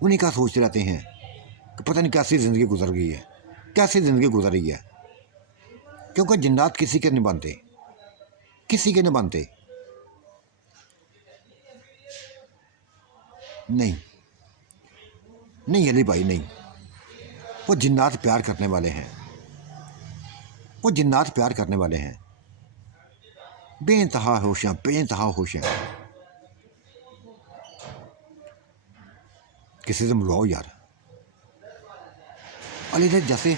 उन्हीं का सोचते रहते हैं कि पता नहीं कैसी ज़िंदगी गुजर गई है, कैसी ज़िंदगी गुजर रही है। क्योंकि जिन्नात किसी के नहीं बनते, किसी के नहीं बनते। नहीं नहीं अली भाई नहीं, वो जिन्नात प्यार करने वाले हैं, वो जिन्नात प्यार करने वाले हैं। बेइंतहा होश हैं, बेइंतहा होश हैं। किसी से मिलवाओ यार। अली ने जैसे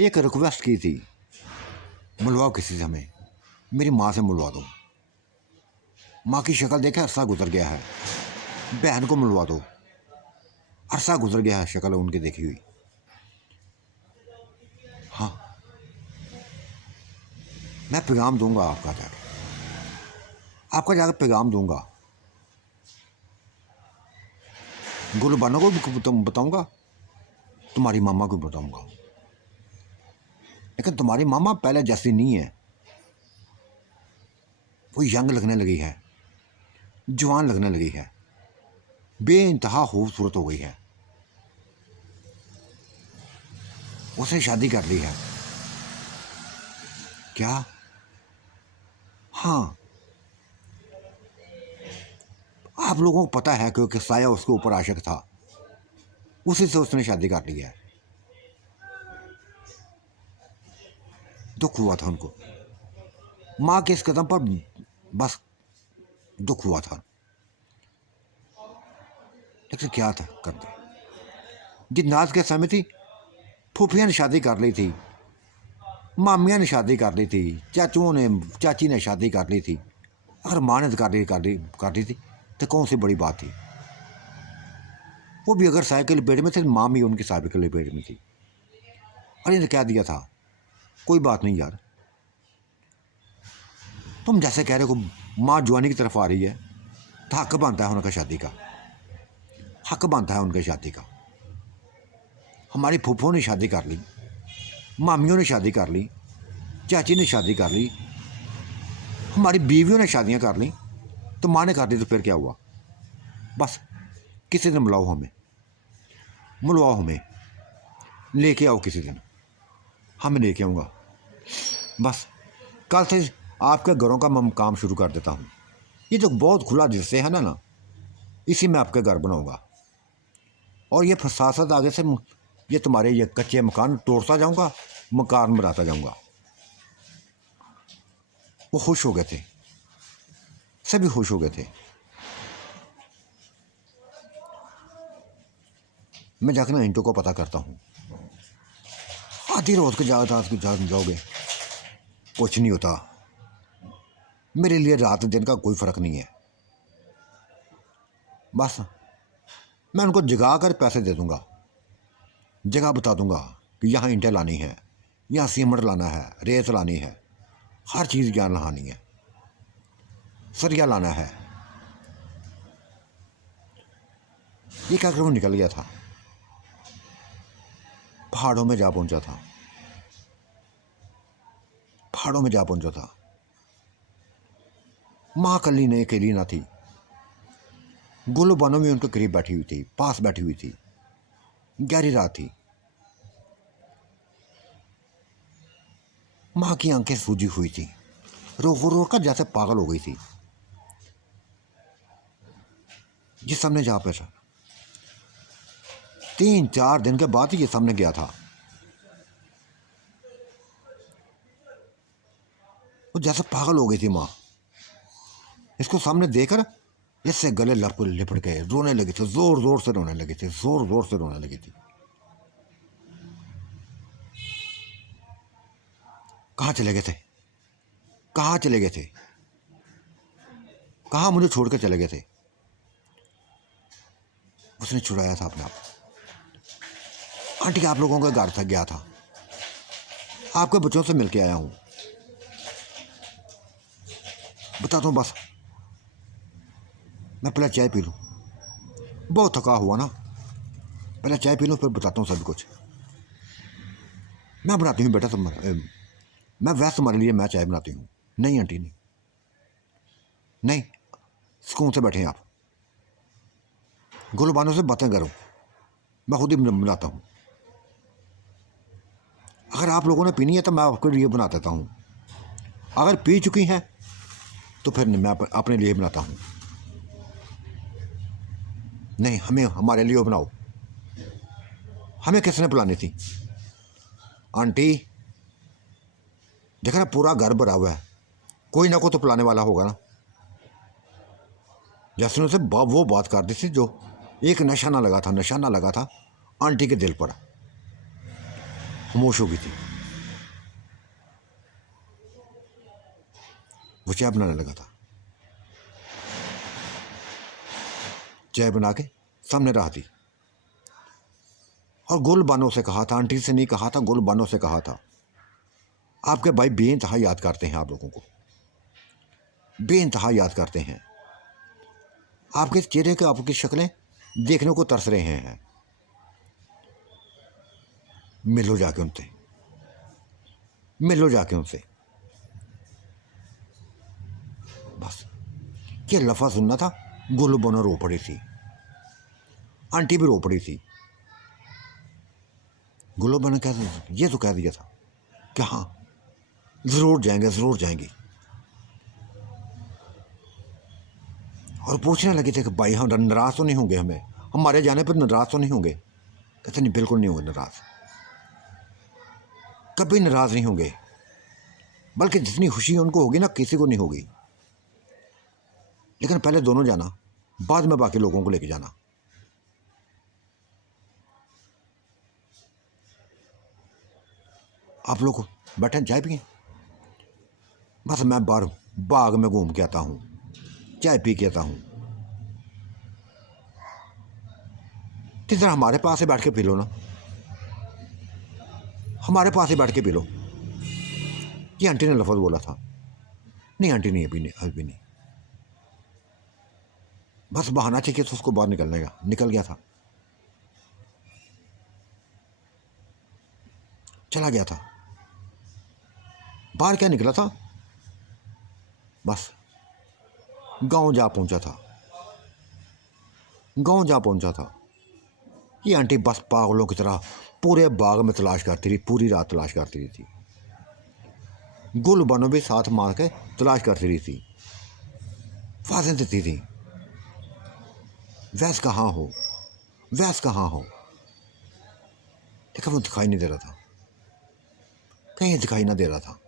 एक रिक्वेस्ट की थी, मिलवाओ किसी से हमें, मेरी माँ से मिलवा दो। माँ की शक्ल देखे अरसा गुजर गया है, बहन को मिलवा दो, अरसा गुजर गया है शक्ल उनकी देखी हुई। हाँ, मैं पैगाम दूंगा आपका जाकर, आपका जाकर पैगाम दूंगा। गुलबानो को भी बताऊंगा, तुम्हारी मामा को बताऊंगा। लेकिन तुम्हारी मामा पहले जैसी नहीं है, वो यंग लगने लगी है, जवान लगने लगी है, बेइंतहा खूबसूरत हो गई है। उसने शादी कर ली है। क्या? हाँ, आप लोगों को पता है क्योंकि साया उसके ऊपर आशिक था, उसी से उसने शादी कर ली है। दुख हुआ था उनको, माँ के इस कदम पर बस दुख हुआ था, लेकिन क्या था करते। जिन्नात के समय थी, फूफिया ने शादी कर ली थी, मामिया ने शादी कर ली थी, चाचुओं ने, चाची ने शादी कर ली थी। अगर माँ ने कर ली थी तो कौन सी बड़ी बात थी। वो भी अगर साय के लपेट में थे, माँ भी उनकी साय के लपेट में थी। अरे ने कह दिया था कोई बात नहीं यार, तुम जैसे कह रहे हो माँ जवानी की तरफ आ रही है तो हक बनता है उनका शादी का, हक बनता है उनके शादी का। हमारी फूफों ने शादी कर ली, मामियों ने शादी कर ली, चाची ने शादी कर ली, हमारी बीवियों ने शादियां कर ली, तो माँ ने कर दी तो फिर क्या हुआ? बस किसी दिन बुलाओ हमें, बुलवाओ हमें, लेके आओ किसी दिन, हमें लेके आऊँगा। बस कल से आपके घरों का मैं काम शुरू कर देता हूँ। ये जो बहुत खुला जिससे है ना, इसी में आपके घर बनाऊँगा। और ये साथ साथ आगे से ये तुम्हारे ये कच्चे मकान तोड़ता जाऊँगा, मकान बनाता जाऊँगा। वो खुश हो गए थे, सभी खुश हो गए थे। मैं जाकर ना इंटो को पता करता हूँ। आधी रोज के जाओगे, कुछ नहीं होता। मेरे लिए रात दिन का कोई फ़र्क नहीं है। बस मैं उनको जगा कर पैसे दे दूँगा, जगह बता दूँगा कि यहाँ ईंटें लानी है, यहाँ सीमेंट लाना है, रेत लानी है, हर चीज़ ज्ञान लानी है, सरिया लाना है। ये कहकर वो निकल गया था, पहाड़ों में जा पहुँचा था, पहाड़ों में जा पहुँचा था। माँ कली ने अकेली ना थी, गोलू बानो में उनके करीब बैठी हुई थी, पास बैठी हुई थी। गहरी रात थी, माँ की आंखें सूजी हुई थी, रो रो कर जैसे पागल हो गई थी। जिस सामने जा पैसा 3-4 दिन के बाद ही ये सामने गया था। वो जैसे पागल हो गई थी माँ, इसको सामने देखकर इससे गले लिपट गए, रोने लगी थी, जोर जोर से रोने लगी थी, जोर जोर से रोने लगी थी। कहाँ चले गए थे, कहाँ चले गए थे, कहाँ मुझे छोड़ कर चले गए थे? उसने छुड़ाया था अपने आप। आंटी आप लोगों के घर तक गया था, आपके बच्चों से मिलके आया हूँ, बताता हूँ। बस मैं पहले चाय पी लूँ, बहुत थका हुआ ना, पहले चाय पी लूँ फिर बताता हूँ सब कुछ। मैं बनाती हूँ बेटा, मैं वैसे तुम्हारे लिए मैं चाय बनाती हूँ। नहीं आंटी नहीं, नहीं, सुकून से बैठे आप, गुलबानों से बातें करो, मैं खुद ही बनाता हूँ। अगर आप लोगों ने पीनी है तो मैं आपके लिए बना देता हूँ, अगर पी चुकी हैं तो फिर मैं अपने लिए बनाता हूँ। नहीं, हमें हमारे लिए बनाओ, हमें किसने पिलानी थी? आंटी देखा ना, पूरा घर भरा हुआ है, कोई ना कोई तो पिलाने वाला होगा ना। जैसे उनसे वो बात कर दी थी जो एक निशाना लगा था, निशाना लगा था आंटी के दिल पर, खामोश हो गई थी। वो चाय बनाने लगा था, चाय बना के सामने रहा थी, और गुलबानों से कहा था, आंटी से नहीं कहा था, गुलबानों से कहा था, आपके भाई बेइंतहा याद करते हैं, आप लोगों को बेइंतहा याद करते हैं, आपके चेहरे के आपकी शक्लें देखने को तरस रहे हैं। मिलो जाके उनसे, मिलो जाके उनसे। बस ये लफा सुनना था, गुलबानो रो पड़ी थी, आंटी भी रो पड़ी थी। गुलबानो ने ये तो कह दिया था कि हाँ ज़रूर जाएंगे, ज़रूर जाएंगे, और पूछने लगे थे कि भाई हम नाराज़ तो नहीं होंगे, हमें हमारे जाने पर नाराज़ तो नहीं होंगे? कहते नहीं, बिल्कुल नहीं होंगे नाराज़, कभी नाराज़ नहीं होंगे, बल्कि जितनी खुशी उनको होगी ना किसी को नहीं होगी। लेकिन पहले दोनों जाना, बाद में बाकी लोगों को लेके जाना। आप लोग बैठे चाय पिए, बस मैं बाहर बाग में घूम के आता हूँ, चाय पी के आता हूँ। किस तरह हमारे पास ही बैठ के पी लो ना, हमारे पास ही बैठ के पी लो। ये आंटी ने लफ्ज़ बोला था। नहीं आंटी नहीं, अभी नहीं, अभी नहीं, बस बहाना चाहिए तो उसको बाहर निकलने का, निकल गया था, चला गया था बाहर। क्या निकला था, बस गांव जा पहुंचा था, गांव जा पहुंचा था। ये आंटी बस पागलों की तरह पूरे बाग में तलाश करती रही, पूरी रात तलाश करती रही थी, गुल बनो भी साथ मार के तलाश करती रही थी, आवाज़ें देती थी, वैस कहाँ हो, वैस कहाँ हो, लेकिन वो दिखाई नहीं दे रहा था, कहीं दिखाई ना दे रहा था।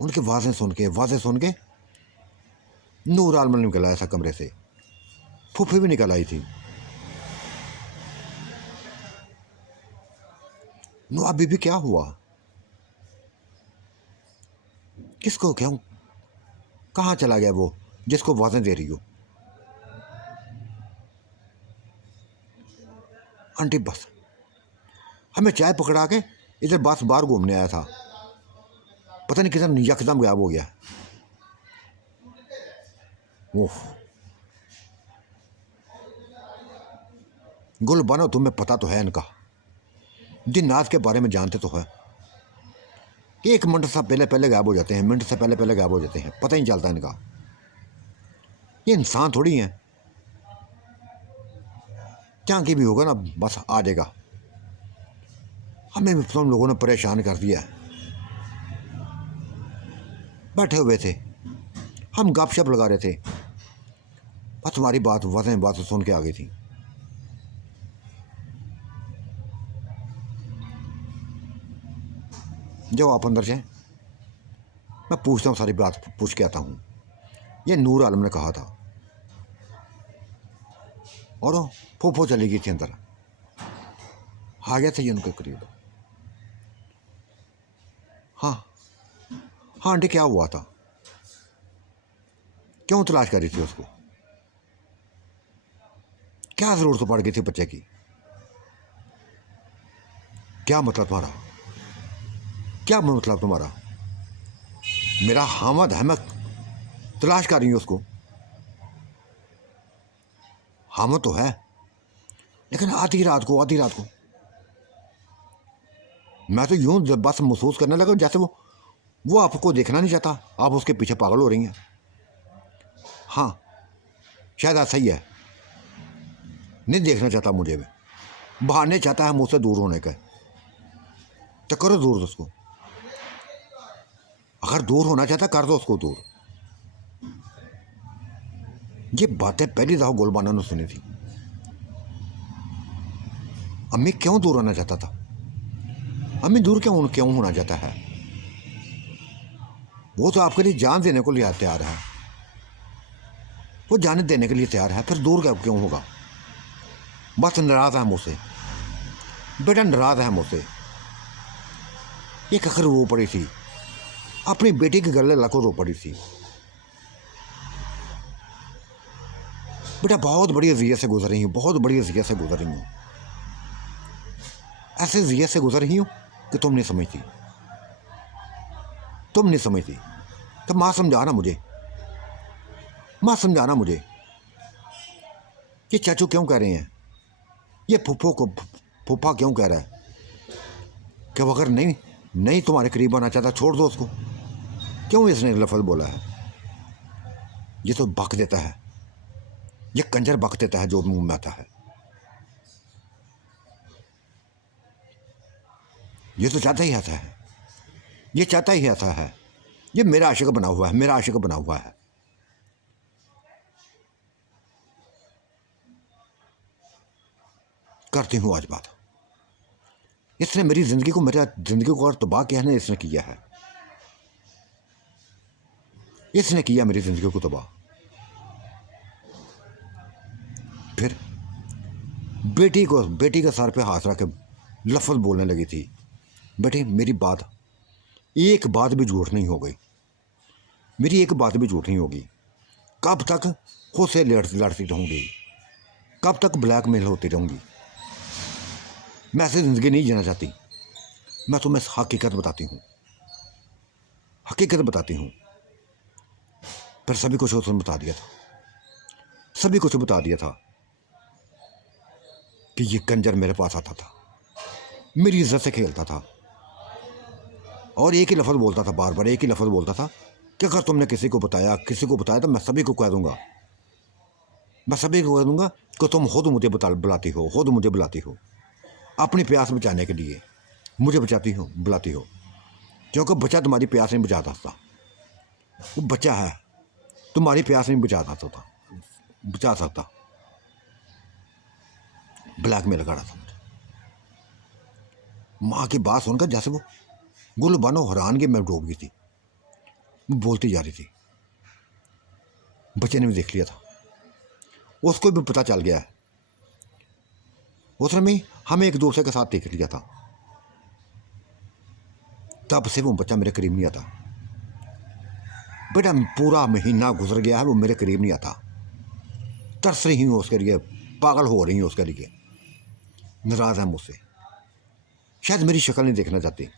उनके आवाज़ें सुन के नूर आलम निकल आया था कमरे से, फूफी भी निकल आई थी। नो बीबी क्या हुआ, किसको क्यों, कहाँ चला गया वो जिसको आवाज़ें दे रही हो। आंटी बस हमें चाय पकड़ा के इधर बस बाहर घूमने आया था, पता नहीं किधर यकदम गायब हो गया। ओह गुल बनो, तुम्हें पता तो है इनका, दिन रात के बारे में जानते तो है कि 1 मिनट से पहले पहले गायब हो जाते हैं, मिनट से पहले पहले गायब हो जाते हैं, पता ही नहीं चलता इनका। ये इंसान थोड़ी है, जहाँ की भी होगा ना बस आ जाएगा। हमें भी तुम लोगों ने परेशान कर दिया। बैठे हुए थे हम, गपशप लगा रहे थे, बस तुम्हारी बात सुन के आ गई थी। जो आप अंदर से, मैं पूछता हूँ, सारी बात पूछ के आता हूँ। ये नूर आलम ने कहा था, और वो फूफो चली गई थी अंदर, आ गया था ये उनके करीब। हाँ हाँ आंटी क्या हुआ था, क्यों तलाश कर रही थी उसको, क्या जरूरत पड़ गई थी बच्चे की, क्या मतलब तुम्हारा, क्या मतलब तुम्हारा। मेरा हामद है, मैं तलाश कर रही हूँ उसको, हामद तो है, लेकिन आधी रात को मैं तो यूं बस महसूस करने लगा जैसे वो आपको देखना नहीं चाहता, आप उसके पीछे पागल हो रही हैं। हाँ शायद ऐसा ही है, नहीं देखना चाहता मुझे भी, बहाने चाहता है मुझसे दूर होने का, तो करो दूर उसको, अगर दूर होना चाहता कर दो उसको दूर। ये बातें पहली दफा गुलबाना ने सुनी थी। अम्मी क्यों दूर होना चाहता था, अम्मी दूर क्यों होना चाहता है, वो तो आपके लिए जान देने को लिए तैयार है, वो जान देने के लिए तैयार है, फिर दूर क्यों होगा। बस नाराज है मुझसे, बेटा नाराज है मुझसे। एक आखिर रो पड़ी थी, अपनी बेटी के गले लगा रो पड़ी थी। बेटा बहुत बड़ी अजियत से गुजर रही हूँ, बहुत बड़ी अजियत से गुजर रही हूँ, ऐसे अजियत से गुजर रही हूँ कि तुम नहीं समझती, तुम नहीं समझती। तो माँ समझाना मुझे, माँ समझाना मुझे, ये चाचू क्यों कह रहे हैं, ये फूफा क्यों कह रहा है कि वो अगर नहीं तुम्हारे करीब आना चाहता छोड़ दो उसको, क्यों इसने लफ्ज़ बोला है। ये तो बक देता है, ये कंजर बक देता है जो मुंह में आता है, ये तो चाहता ही आता है, ये चाहता ही आता है, ये मेरा आशिक बना हुआ है, मेरा आशिक बना हुआ है। करती हूँ आज बात, इसने मेरी ज़िंदगी को और तबाह किया है, इसने किया है, इसने किया मेरी ज़िंदगी को तबाह। फिर बेटी के सर पे हाथ रख के लफ्ज़ बोलने लगी थी, बेटी मेरी बात एक बात भी झूठ नहीं हो गई, मेरी एक बात भी झूठ नहीं होगी, कब तक खुद से लड़ती रहूँगी? कब तक ब्लैकमेल होती रहूँगी? मैं ऐसी ज़िंदगी नहीं जीना चाहती। मैं तुम्हें हकीकत बताती हूँ, हकीकत बताती हूँ। फिर सभी कुछ उसने बता दिया था, सभी कुछ बता दिया था कि ये कंजर मेरे पास आता था, मेरी इज्जत से खेलता था और एक ही लफ्ज़ बोलता था, बार बार एक ही लफ्ज़ बोलता था कि अगर तुमने किसी को बताया तो मैं सभी को कह दूंगा, मैं सभी को कह दूंगा कि तुम खुद मुझे बुलाती हो, खुद मुझे बुलाती हो अपनी प्यास बुझाने के लिए, मुझे बुलाती हो क्योंकि बच्चा तुम्हारी प्यास नहीं बुझा सकता। वो बच्चा है, तुम्हारी प्यास नहीं बुझा सकता। ब्लैकमेल कर रहा था मुझे। माँ की बात सुनकर जैसे वो गुल बानो हैरानगी में डूब गई थी। वो बोलती जा रही थी। बच्चे ने भी देख लिया था, उसको भी पता चल गया है। उसने भी हमें एक दूसरे के साथ देख लिया था। तब से वो बच्चा मेरे करीब नहीं आता। बेटा पूरा महीना गुजर गया है, वो मेरे करीब नहीं आता। तरस रही हूँ उसके लिए, पागल हो रही हूँ उसके लिए, नाराज़ है मुझसे। शायद मेरी शक्ल नहीं देखना चाहती,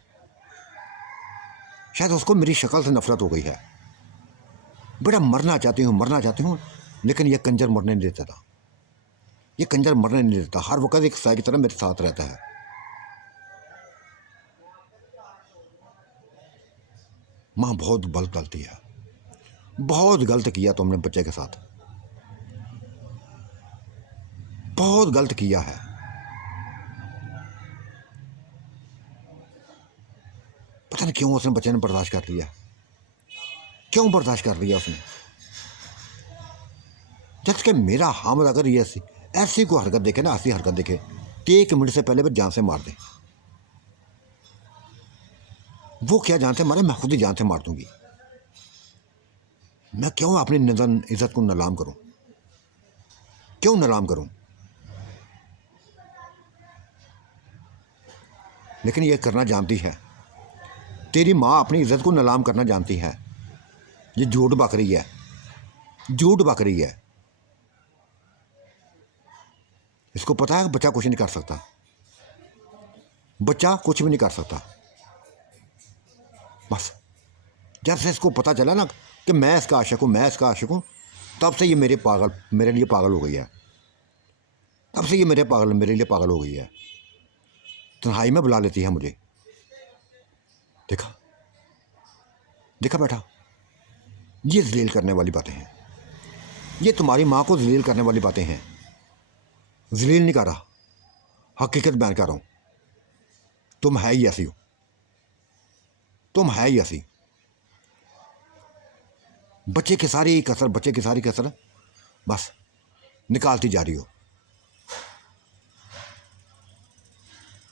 शायद उसको मेरी शक्ल से नफरत हो गई है। बेटा मरना चाहती हूँ, लेकिन ये कंजर मरने नहीं देता था। ये कंजर मरने नहीं देता, हर वक्त एक साय की तरह मेरे साथ रहता है। माँ बहुत गलती है, बहुत गलत किया तुमने बच्चे के साथ, बहुत गलत किया है। पता नहीं क्यों उसने बच्चे ने बर्दाश्त कर लिया, क्यों बर्दाश्त कर लिया उसने। जब कि मेरा हामिद अगर ये ऐसी कोई हरकत देखे ना, ऐसी हरकत देखे तो 1 मिनट से पहले वो जान से मार दे। वो क्या जान से मारे, मैं खुद ही जान से मार दूंगी। मैं क्यों अपनी इज्जत को नीलाम करूं, क्यों नीलाम करूं? लेकिन ये करना जानती है, तेरी माँ अपनी इज्जत को नीलाम करना जानती है। ये झूठ बक रही है, झूठ बक रही है। इसको पता है बच्चा कुछ नहीं कर सकता, बच्चा कुछ भी नहीं कर सकता। बस जब से इसको पता चला ना कि मैं इसका आशिक हूँ, तब से ये मेरे लिए पागल हो गई है। तब से ये मेरे लिए पागल हो गई है। तन्हाई में बुला लेती है मुझे। देखा देखा बेटा, ये जलील करने वाली बातें हैं, ये तुम्हारी माँ को जलील करने वाली बातें हैं। जलील नहीं कर रहा, हकीकत बयान कर रहा हूँ। तुम है ही ऐसी हो, तुम है ही ऐसी। बच्चे की सारी कसर बस निकालती जा रही हो।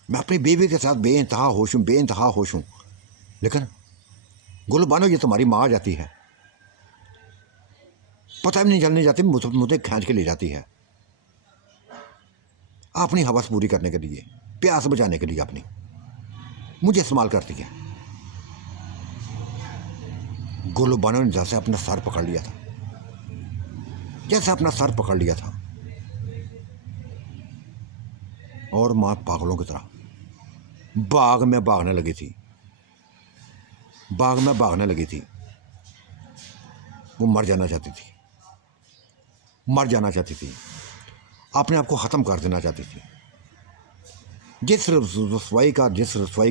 मैं अपनी बीवी के साथ बेइंतहा होश हूँ, लेकिन गुल बानो ये तुम्हारी माँ आ जाती है, पता भी नहीं चलने जाती, मुझे खींच के ले जाती है अपनी हवस पूरी करने के लिए, प्यास बुझाने के लिए अपनी मुझे इस्तेमाल करती है। गुल बानो ने जैसे अपना सर पकड़ लिया था, जैसे अपना सर पकड़ लिया था, और माँ पागलों की तरह बाग में भागने लगी थी, बाग में भागने लगी थी। वो मर जाना चाहती थी, अपने आप को ख़त्म कर देना चाहती थी। जिस रसवाई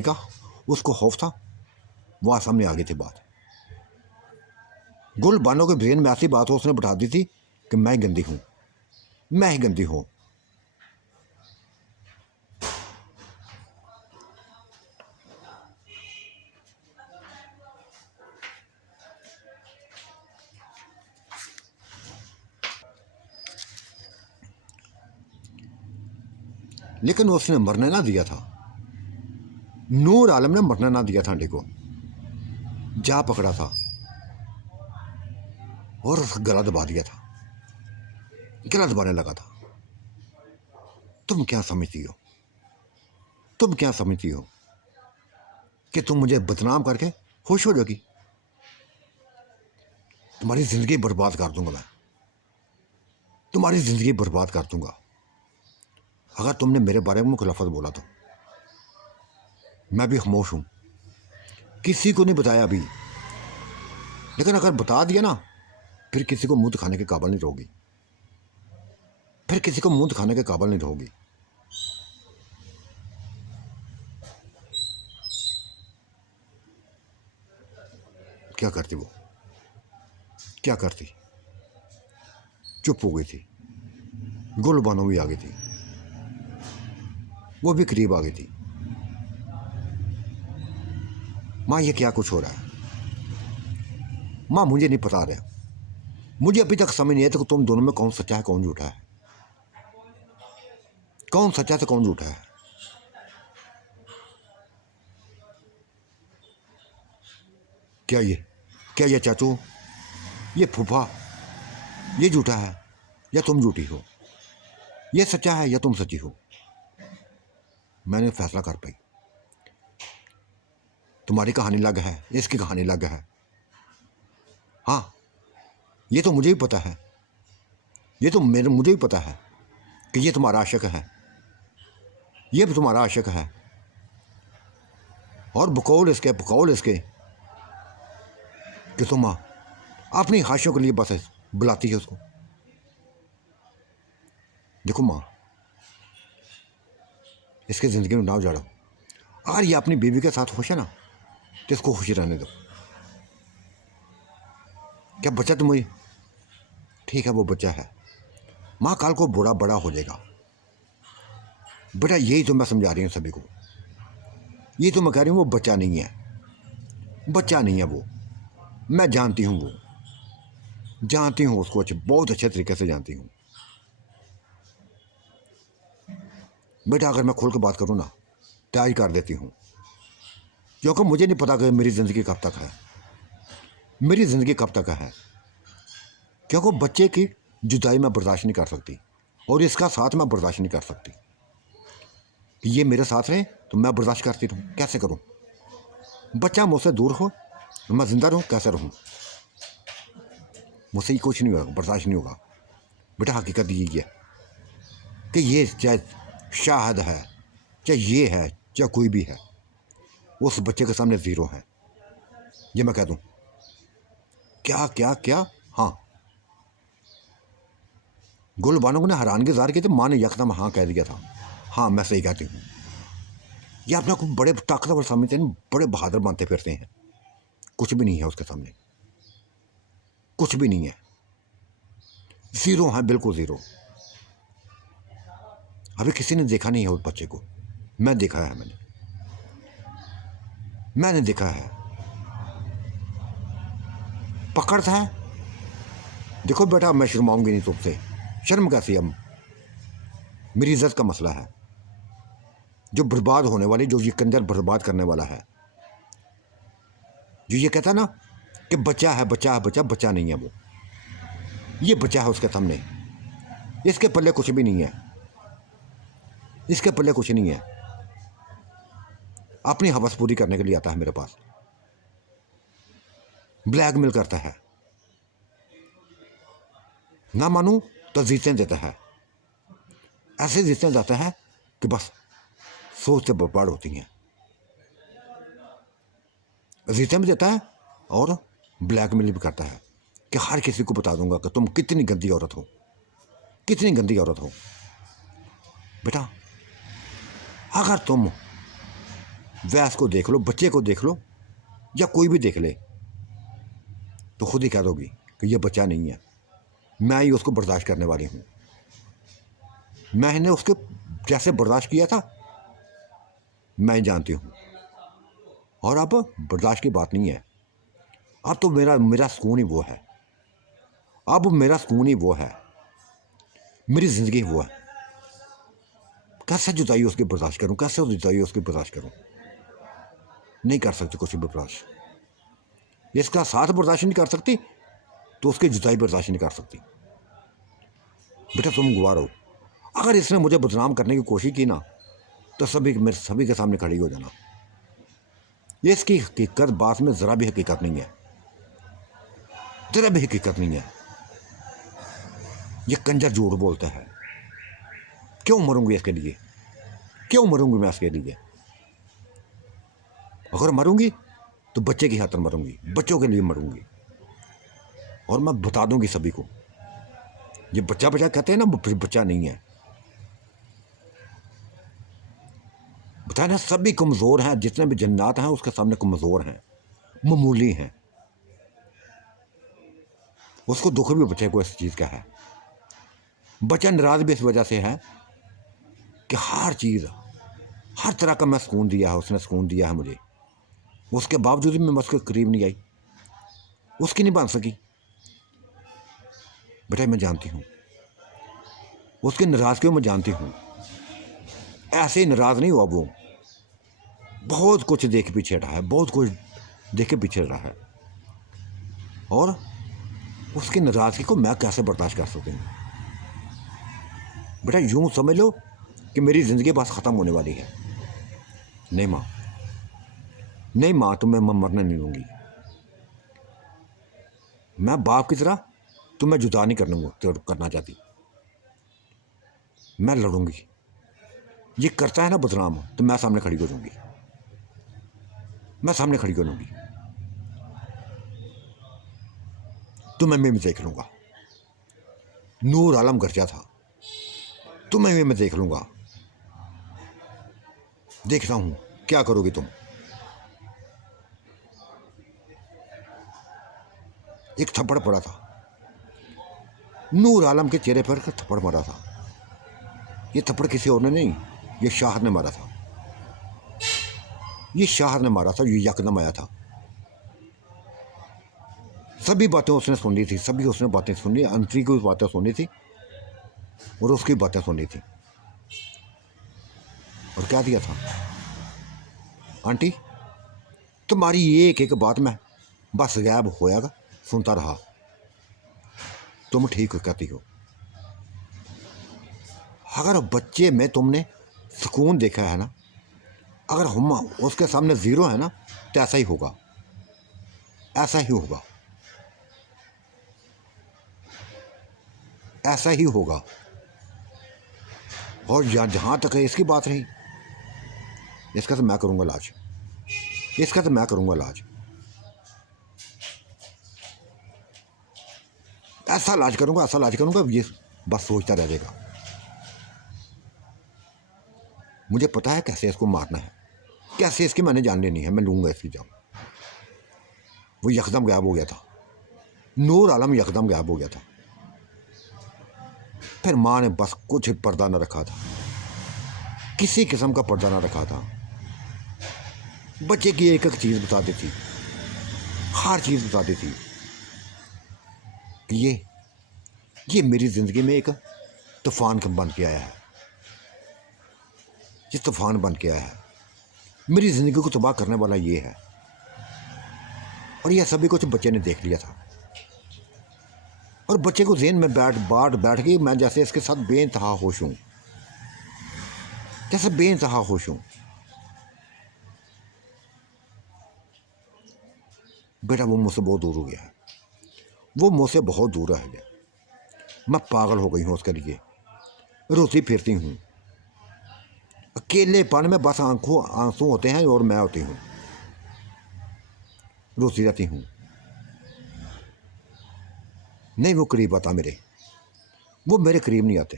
का उसको खौफ था, वह सामने आ गई थी बात। गुल बानो के ब्रेन में ऐसी बात उसने बैठा दी थी कि मैं ही गंदी हूँ। लेकिन उसने मरने ना दिया था, नूर आलम ने मरने ना दिया था आंटी को। जा पकड़ा था और गला दबा दिया था, गला दबाने लगा था। तुम क्या समझती हो कि तुम मुझे बदनाम करके खुश हो जाओगी? तुम्हारी ज़िंदगी बर्बाद कर दूंगा मैं, तुम्हारी ज़िंदगी बर्बाद कर दूंगा अगर तुमने मेरे बारे में कोई लफ्ज़ बोला तो। मैं भी खामोश हूँ, किसी को नहीं बताया अभी, लेकिन अगर बता दिया ना फिर किसी को मुंह दिखाने के काबिल नहीं रहोगी, फिर किसी को मुंह दिखाने के काबिल नहीं रहोगी। क्या करती वो, क्या करती? चुप हो गई थी। गुलबानो भी आ गई थी, वो भी करीब आ गई थी। माँ ये क्या कुछ हो रहा है? माँ मुझे नहीं पता रहा, मुझे अभी तक समझ नहीं है तो तुम दोनों में कौन सच्चा है कौन झूठा है, कौन सच्चा है तो कौन झूठा है। क्या ये चाचू, ये फूफा, ये झूठा है या तुम झूठी हो, ये सच्चा है या तुम सच्ची हो? मैंने फैसला कर पाई, तुम्हारी कहानी अलग है, इसकी कहानी अलग है। हाँ ये तो मुझे ही पता है, ये तो मुझे ही पता है कि ये तुम्हारा आशिक है, ये भी तुम्हारा आशिक है। और बकौल इसके कि तुम अपनी ख्वाहिशों के लिए बस बुलाती है उसको। देखो माँ, इसके ज़िंदगी में ना उजाड़ो। अगर ये अपनी बीवी के साथ खुश है ना तो इसको खुशी रहने दो। क्या बच्चा तुम्हें ठीक है, वो बच्चा है, माँ कल को बुरा बड़ा हो जाएगा। बेटा यही तो मैं समझा रही हूँ सभी को, यही तो मैं कह रही हूँ, वो बच्चा नहीं है, बच्चा नहीं है वो। मैं जानती हूँ, वो जानती हूँ उसको बहुत अच्छे तरीके से जानती हूँ। बेटा अगर मैं खोल के बात करूँ ना तो आज कर देती हूँ, क्योंकि मुझे नहीं पता कि मेरी ज़िंदगी कब तक है, मेरी ज़िंदगी कब तक है। क्योंकि बच्चे की जुदाई मैं बर्दाश्त नहीं कर सकती और इसका साथ मैं बर्दाश्त नहीं कर सकती। ये मेरे साथ रहे तो मैं बर्दाश्त करती रहूँ, कैसे करूँ? बच्चा मुझसे दूर हो, मैं ज़िंदा रहूँ, कैसे रहूँ? मुझसे ही कुछ नहीं होगा, बर्दाश्त नहीं होगा। बेटा हकीकत यही है कि ये चाहे शाहद है, चाहे ये है, चाहे कोई भी है, उस बच्चे के सामने ज़ीरो है। ये मैं कह दूँ? क्या क्या क्या? हाँ, गुलबानो ने हैरानगी ज़ाहिर की थी, माँ ने यकदम हाँ कह दिया था। हाँ मैं सही कहती हूँ। ये अपने को बड़े ताकतवर समझते हैं, बड़े बहादुर बनते फिरते हैं, कुछ भी नहीं है उसके सामने, कुछ भी नहीं है, ज़ीरो है, बिल्कुल ज़ीरो। अभी किसी ने देखा नहीं है उस बच्चे को, मैं देखा है, मैंने देखा है। पकड़ता है, देखो बेटा मैं शर्माऊंगी नहीं तुमसे, शर्म कैसी? अब मेरी इज्जत का मसला है, जो बर्बाद होने वाली, जो ये कंजर बर्बाद करने वाला है, जो ये कहता है ना कि बच्चा है, बच्चा है, बच्चा नहीं है वो, ये बच्चा है उसके सामने, इसके पल्ले कुछ भी नहीं है, इसके पल्ले कुछ नहीं है। अपनी हवस पूरी करने के लिए आता है मेरे पास, ब्लैकमेल करता है, ना मानूं तो जीतें देता है, ऐसे जीतें जाता है कि बस सोच से बर्बाद होती हैं। जीतें भी देता है और ब्लैकमेल भी करता है कि हर किसी को बता दूंगा कि तुम कितनी गंदी औरत हो, कितनी गंदी औरत हो। बेटा अगर तुम वैस को देख लो, बच्चे को देख लो, या कोई भी देख ले, तो खुद ही कह दोगी कि ये बच्चा नहीं है, मैं ही उसको बर्दाश्त करने वाली हूँ। मैंने उसके जैसे बर्दाश्त किया था मैं जानती हूँ, और अब बर्दाश्त की बात नहीं है, अब तो मेरा सुकून ही वो है, अब मेरा सुकून ही वो है, मेरी ज़िंदगी वो है। कैसे जुदाई उसकी बर्दाश्त करूँ, कैसे जुदाई उसकी बर्दाश्त करूँ? नहीं कर सकती कुछ भी बर्दाश्त। इसका साथ बर्दाश्त नहीं कर सकती तो उसकी जुदाई बर्दाश्त नहीं कर सकती। बेटा तुम गवार हो, अगर इसने मुझे बदनाम करने की कोशिश की ना तो सभी के सामने खड़ी हो जाना। ये इसकी हकीकत बात में ज़रा भी हकीकत नहीं है। तेरा भी हकीकत नहीं है। ये कंजर झूठ बोलता है। क्यों मरूंगी इसके लिए? क्यों मरूंगी मैं इसके लिए? अगर मरूंगी तो बच्चे की खातिर मरूंगी, बच्चों के लिए मरूंगी। और मैं बता दूंगी सभी को, ये बच्चा बच्चा कहते हैं ना, बच्चा नहीं है। बताया ना, सभी कमज़ोर हैं, जितने भी जन्नात हैं उसके सामने कमज़ोर हैं, मामूली हैं। उसको दुख भी बच्चे को इस चीज़ का है। बच्चा नाराज़ भी इस वजह से है कि हर चीज़, हर तरह का मैं सुकून दिया है, उसने सुकून दिया है मुझे, उसके बावजूद भी मैं उसके करीब नहीं आई, उसकी नहीं बन सकी। बेटा मैं जानती हूँ उसकी नाराज़गी, मैं जानती हूँ। ऐसे ही नाराज़ नहीं हुआ वो, बहुत कुछ देख पीछे रहा है, बहुत कुछ देख के पीछे रहा है। और उसकी नाराज़गी को मैं कैसे बर्दाश्त कर सकती हूँ? बेटा यूँ समझ लो कि मेरी ज़िंदगी बस ख़त्म होने वाली है। नहीं माँ, नहीं माँ, तुम्हें मैं मरने नहीं दूँगी। मैं बाप की तरह तुम्हें जुदा नहीं करना चाहती। मैं लड़ूंगी। ये करता है ना बदनाम, तो मैं सामने खड़ी हो जाऊंगी, मैं सामने खड़ी हो जाऊंगी। तुम्हें मैं देख लूंगा। नूर आलम गर्जा था, तुम्हें मैं देख लूंगा। देखता हूं क्या करोगी तुम। एक थप्पड़ पड़ा था, नूर आलम के चेहरे पर थप्पड़ मारा था। ये थप्पड़ किसी और ने नहीं, ये शाह ने मारा था। ये शाह ने मारा था, ये यकदम आया था। सभी बातें उसने सुनी थी, सभी उसने बातें सुनी, अंतरी की बातें सुनी थी और उसकी बातें सुनी थी। और क्या दिया था, आंटी तुम्हारी एक एक बात में बस गायब होएगा, सुनता रहा। तुम ठीक कहती हो। अगर बच्चे में तुमने सुकून देखा है ना, अगर हम उसके सामने ज़ीरो है ना, तो ऐसा ही होगा, ऐसा ही होगा, ऐसा ही होगा। और जहाँ तक है इसकी बात रही, इसका तो मैं करूँगा इलाज, इसका तो मैं करूँगा इलाज। ऐसा इलाज करूँगा, ऐसा इलाज करूँगा, ये बस सोचता रह जाएगा। मुझे पता है कैसे इसको मारना है, कैसे इसकी मैंने जान लेनी है। मैं लूँगा इसकी जान। वो यकदम गायब हो गया था, नूर आलम यकदम गायब हो गया था। फिर माँ ने बस कुछ पर्दा न रखा था, किसी किस्म का पर्दा न रखा था। बच्चे की एक एक चीज़ बता देती, हर चीज़ बता देती कि ये मेरी ज़िंदगी में एक तूफ़ान बन के आया है, ये तूफ़ान बन के आया है, मेरी ज़िंदगी को तबाह करने वाला ये है। और यह सभी कुछ बच्चे ने देख लिया था। और बच्चे को ज़हन में बैठ गई, मैं जैसे इसके साथ बेइंतहा खुश हूँ, जैसे बेइंतहा खुश हूँ। बेटा वो मुझसे बहुत दूर हो गया है, वो मुझसे बहुत दूर रह गया। मैं पागल हो गई हूँ उसके लिए, रोती फिरती हूँ। अकेलेपन में बस आंसू होते हैं और मैं होती हूँ, रोती रहती हूँ। नहीं वो करीब आता मेरे, वो मेरे करीब नहीं आते।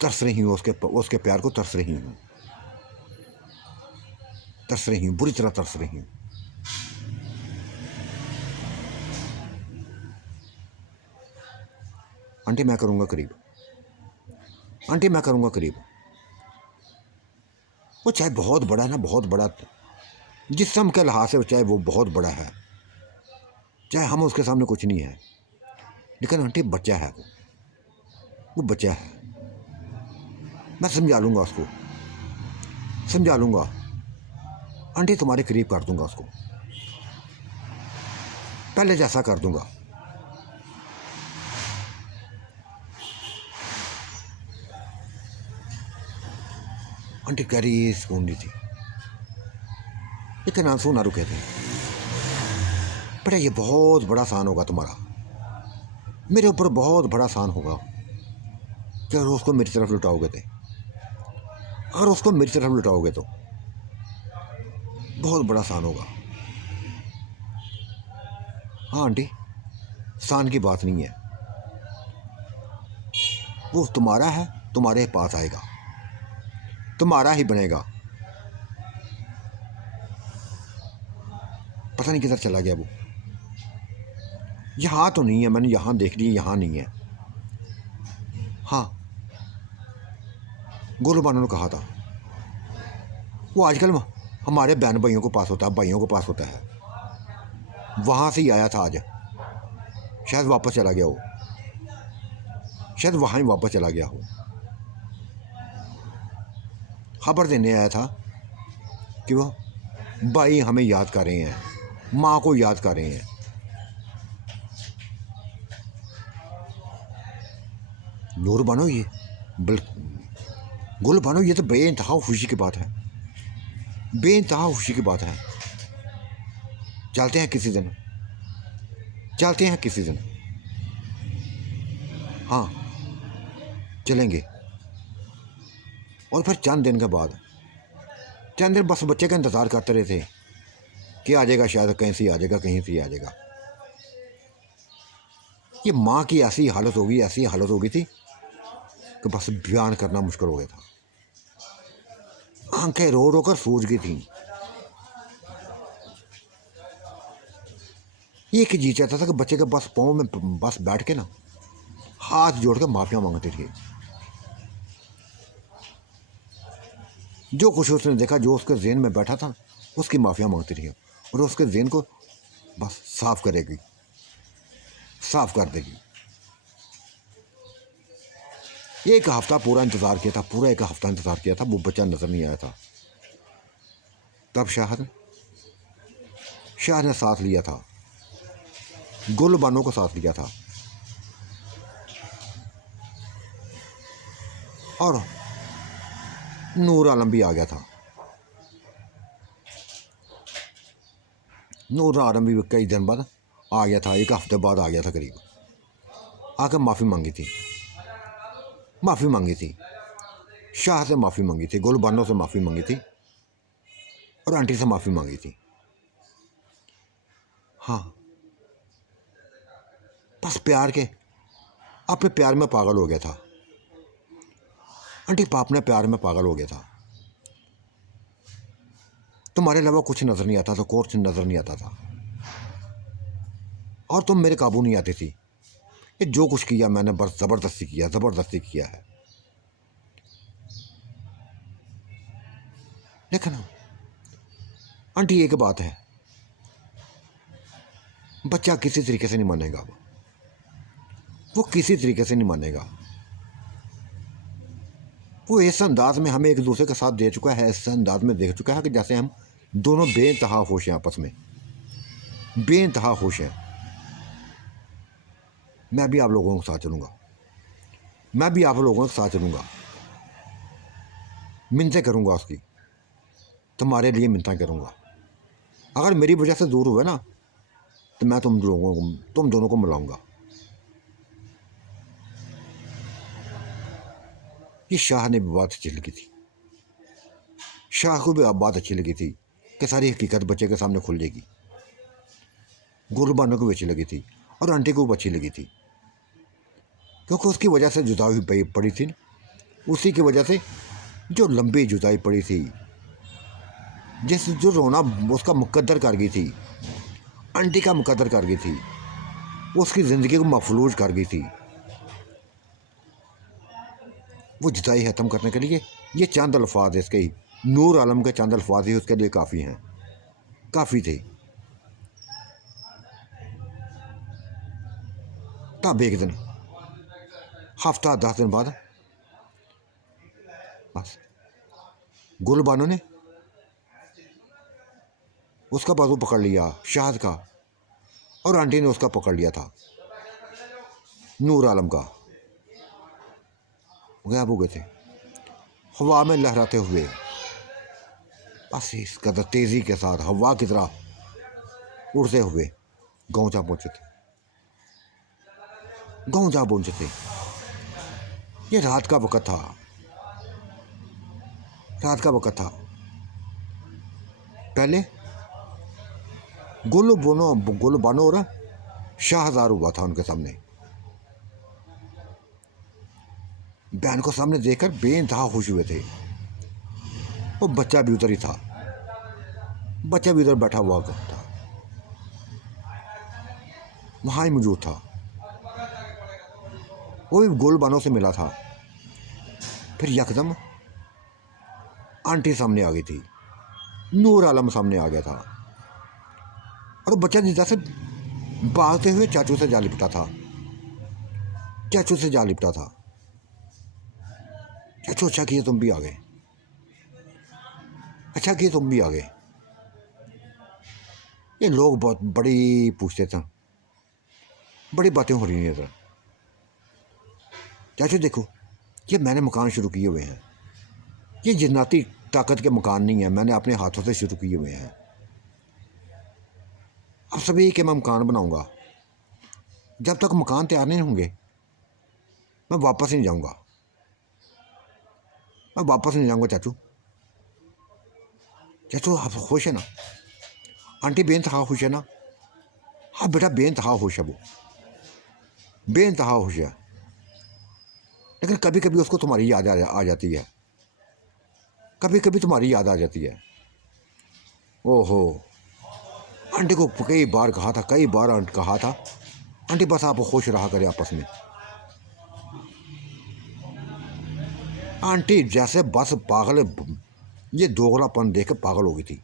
तरस रही हूँ उसके प्यार को, तरस रही हूँ, तरस रही हूँ, बुरी तरह तरस रही हूँ। आंटी मैं करूँगा करीब, आंटी मैं करूँगा करीब। वो चाहे बहुत बड़ा है ना, बहुत बड़ा जिस्म के लिहाज से, चाहे वो बहुत बड़ा है, चाहे हम उसके सामने कुछ नहीं है, लेकिन आंटी बच्चा है, वो बच्चा है। मैं समझा लूँगा उसको, समझा लूँगा। आंटी तुम्हारे करीब कर दूँगा उसको, पहले जैसा कर दूँगा। आंटी कह रही सुकून नहीं थी, लेकिन आंसू ना रुके थे। बेटा ये बहुत बड़ा एहसान होगा तुम्हारा, मेरे ऊपर बहुत बड़ा एहसान होगा कि अगर उसको मेरी तरफ लुटाओगे तो, अगर उसको मेरी तरफ लुटाओगे तो बहुत बड़ा एहसान होगा। हाँ आंटी, एहसान की बात नहीं है, वो तुम्हारा है, तुम्हारे पास आएगा, तुम्हारा ही बनेगा। पता नहीं किधर चला गया वो, यहाँ तो नहीं है, मैंने यहाँ देख लिया, यहाँ नहीं है। हाँ गोलू बानू ने कहा था, वो आजकल हमारे बहन भाइयों को पास होता है, भाइयों को पास होता है, वहाँ से ही आया था आज, शायद वापस चला गया हो, शायद वहाँ ही वापस चला गया हो। खबर देने आया था कि वो भाई हमें याद कर रहे हैं, माँ को याद कर रहे हैं। नूर बानो ये गुल बानो, ये तो बेइंतहा खुशी की बात है, बेइंतहा खुशी की बात है। चलते हैं किसी दिन, चलते हैं किसी दिन, हाँ चलेंगे। और फिर चंद दिन के बाद, चंद दिन बस बच्चे का इंतज़ार करते रहे थे कि आ जाएगा, शायद कहीं से आ जाएगा, कहीं से आ जाएगा। ये माँ की ऐसी हालत होगी, ऐसी हालत हो गई थी कि बस बयान करना मुश्किल हो गया था। आंखें रो रो कर सूज गई थी। एक जी चाहता था कि बच्चे के बस पाँव में बस बैठ के ना हाथ जोड़ के माफिया मांगते थे। जो कुछ उसने देखा, जो उसके जेन में बैठा था, उसकी माफिया मांगती रही और उसके जेन को बस साफ करेगी, साफ कर देगी। एक हफ्ता पूरा इंतज़ार किया था, पूरा एक हफ्ता इंतज़ार किया था, वो बच्चा नज़र नहीं आया था। तब शाह ने साथ लिया था, गुल बानो को साथ लिया था और नूर आलम भी आ गया था। नूर आलम भी कई दिन बाद आ गया था, एक हफ्ते बाद आ गया था करीब, आकर माफ़ी मांगी थी, माफ़ी मांगी थी, शाह से माफ़ी मांगी थी, गुल बानो से माफ़ी मांगी थी और आंटी से माफ़ी मांगी थी। हाँ बस प्यार के, अपने प्यार में पागल हो गया था आंटी, पाप ने प्यार में पागल हो गया था। तुम्हारे अलावा कुछ नज़र नहीं आता था, कुछ नज़र नहीं आता था और तुम मेरे काबू नहीं आती थी। ये जो कुछ किया मैंने बस ज़बरदस्ती किया, ज़बरदस्ती किया है। लेकिन आंटी एक बात है, बच्चा किसी तरीके से नहीं मानेगा, वो किसी तरीके से नहीं मानेगा। वो इस अंदाज में हमें एक दूसरे का साथ दे चुका है, इस अंदाज में देख चुका है कि जैसे हम दोनों बेइंतहा खुश हैं, आपस में बेइंतहा खुश हैं। मैं भी आप लोगों के साथ चलूँगा, मैं भी आप लोगों के साथ चलूँगा, मिन्नतें करूँगा उसकी, तुम्हारे लिए मिन्नतें करूँगा। अगर मेरी वजह से दूर हुए ना तो मैं तुम दोनों को मिलाऊंगा। ये शाह ने भी बात अच्छी लगी थी, शाह को भी बात अच्छी लगी थी कि सारी हकीकत बच्चे के सामने खुल जाएगी। गुलबानो को भी अच्छी लगी थी और आंटी को भी अच्छी लगी थी, क्योंकि उसकी वजह से जुदाई पड़ी थी, उसी की वजह से जो लंबी जुदाई पड़ी थी, जो रोना उसका मुकद्दर कर गई थी, आंटी का मुकद्दर कर गई थी, उसकी ज़िंदगी को मफलूज कर गई थी। वो जुदाई ख़त्म करने के लिए ये चंद अल्फाज इसके ही, नूर आलम के चंद अल्फाज ही उसके लिए काफ़ी हैं, काफ़ी थे। तब एक दिन हफ्ता 10 दिन बाद बस गुलबानो ने उसका बाजू पकड़ लिया, शाहद का, और आंटी ने उसका पकड़ लिया था, नूर आलम का। गायब हो गए थे हवा में लहराते हुए, बस इस कदर तेज़ी के साथ हवा की तरह उड़ते हुए गाँव जा पहुँचे थे, गाँव जा पहुँचे थे। ये रात का वक़्त था, रात का वक़्त था। पहले गोलू बानो और शाहजार हुआ था उनके सामने। बहन को सामने देखकर बेइंतहा खुश हुए थे। वो बच्चा भी उधर ही था, बच्चा भी उधर बैठा हुआ था, वहाँ ही मौजूद था। वो भी गोलू बानो से मिला था। फिर यकदम आंटी सामने आ गई थी, नूर आलम सामने आ गया था, और बच्चा जिस से भागते हुए चाचू से जा लिपटा था, चाचू से जा लिपटा था। चाचू अच्छा किए तुम भी आ गए, अच्छा किए तुम भी आ गए। ये लोग बहुत बड़ी पूछते थे, बड़ी बातें हो रही हैं इधर। चाचू देखो, ये मैंने मकान शुरू किए हुए हैं, ये जिन्नाती ताकत के मकान नहीं है, मैंने अपने हाथों से शुरू किए हुए हैं। अब सभी के मैं मकान बनाऊंगा, जब तक मकान तैयार नहीं होंगे मैं वापस नहीं जाऊंगा, मैं वापस नहीं जाऊंगा। चाचू, चाचू आप खुश है ना? आंटी बेइंतहा खुश है ना? हाँ बेटा, बेइंतहा खुश है, वो बेइंतहा खुश है। लेकिन कभी कभी उसको तुम्हारी याद आ जाती है, कभी कभी तुम्हारी याद आ जाती है। ओहो, आंटी को कई बार कहा था, कई बार कहा था, आंटी बस आप खुश रहा करें आपस में। आंटी जैसे बस पागल, ये दोगलापन देख कर पागल हो गई थी।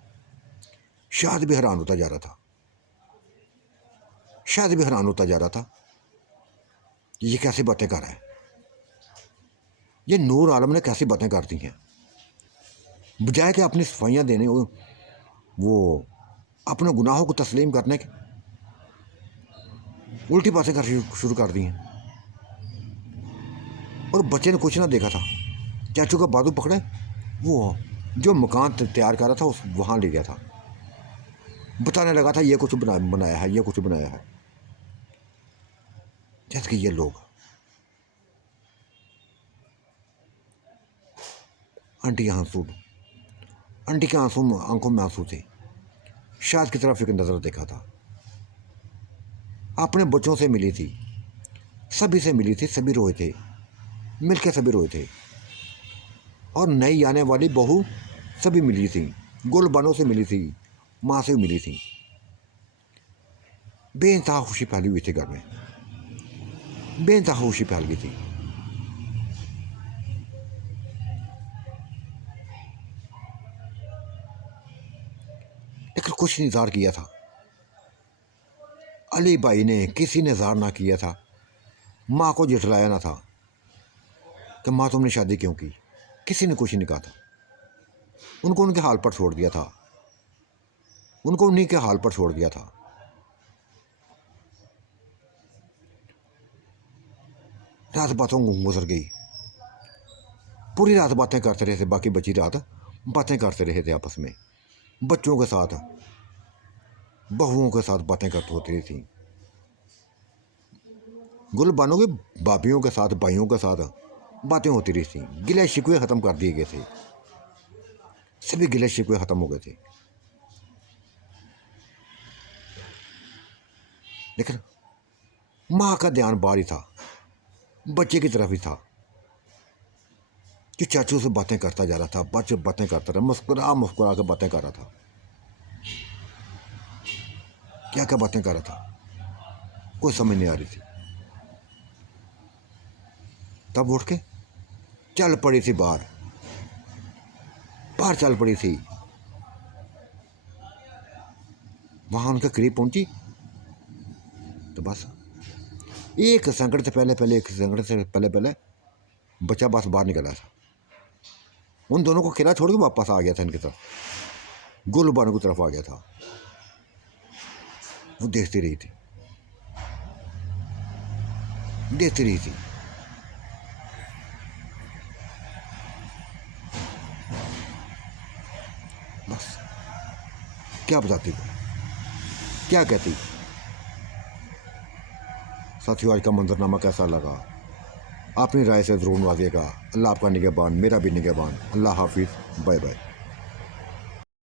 शायद भी हैरान होता जा रहा था, शायद भी हैरान होता जा रहा था, ये कैसी बातें कर रहा है, ये नूर आलम ने कैसी बातें कर दी हैं। बजाय कि अपनी सफाइयाँ देने, वो अपने गुनाहों को तस्लीम करने के, उल्टी बातें कर शुरू कर दी हैं। और बच्चे ने कुछ ना देखा था, चाचू का बाजू पकड़े, वो जो मकान तैयार कर रहा था उस वहाँ ले गया था, बताने लगा था ये कुछ बनाया है, ये कुछ बनाया है। जैसे कि ये लोग, आंटी के आंसू, आंटी के आंसू, आंखों में आंसू थे। शायद की तरफ एक नज़र देखा था, अपने बच्चों से मिली थी, सभी से मिली थी, सभी रोए थे, मिलके सभी रोए थे। और नई आने वाली बहू सभी मिली थी, गुलबानों से मिली थी, माँ से मिली थी। बेइंतहा खुशी फैली हुई थी घर में, बेइंतहा खुशी फैल गई थी। लेकिन कुछ इंतजार किया था अली भाई ने, किसी ने इंतजार ना किया था, माँ को जिठलाया ना था कि माँ तुमने शादी क्यों की, किसी ने कुछ नहीं कहा था। उनको उनके हाल पर छोड़ दिया था, उनको उन्हीं के हाल पर छोड़ दिया था। रात बातों गुजर गई, पूरी रात बातें करते रहे थे, बाकी बची रात बातें करते रहे थे आपस में, बच्चों के साथ, बहुओं के साथ बातें करते होती रही थी। गुलबानों के भाभीयों के साथ, भाइयों के साथ बातें होती रही थी। गिले शिकवे ख़त्म कर दिए गए थे, सभी गिले शिकवे ख़त्म हो गए थे। लेकिन माँ का ध्यान बाहर ही था, बच्चे की तरफ ही था, कि चाचू से बातें करता जा रहा था, बच्चे बातें करता रहा, मुस्कुरा मुस्कुरा कर बातें कर रहा था। क्या क्या बातें कर रहा था, कोई समझ नहीं आ रही थी। तब उठ के चल पड़ी थी बाहर, बाहर चल पड़ी थी। वहाँ उनके करीब पहुंची तो बस एक संकट से पहले एक संकट से पहले बच्चा बस बाहर निकला था। उन दोनों को अकेला छोड़ के वापस आ गया था, इनकी तरफ, गुलबानो की तरफ आ गया था। वो देखती रही थी, देखती रही थी। बस क्या बताती वो, क्या कहती, साथियों आज का मंजरनामा कैसा लगा अपनी राय से ज़रूर नवाजिएगा। अल्लाह आपका निगहबान, मेरा भी निगहबान। अल्लाह हाफिज़, बाय बाय।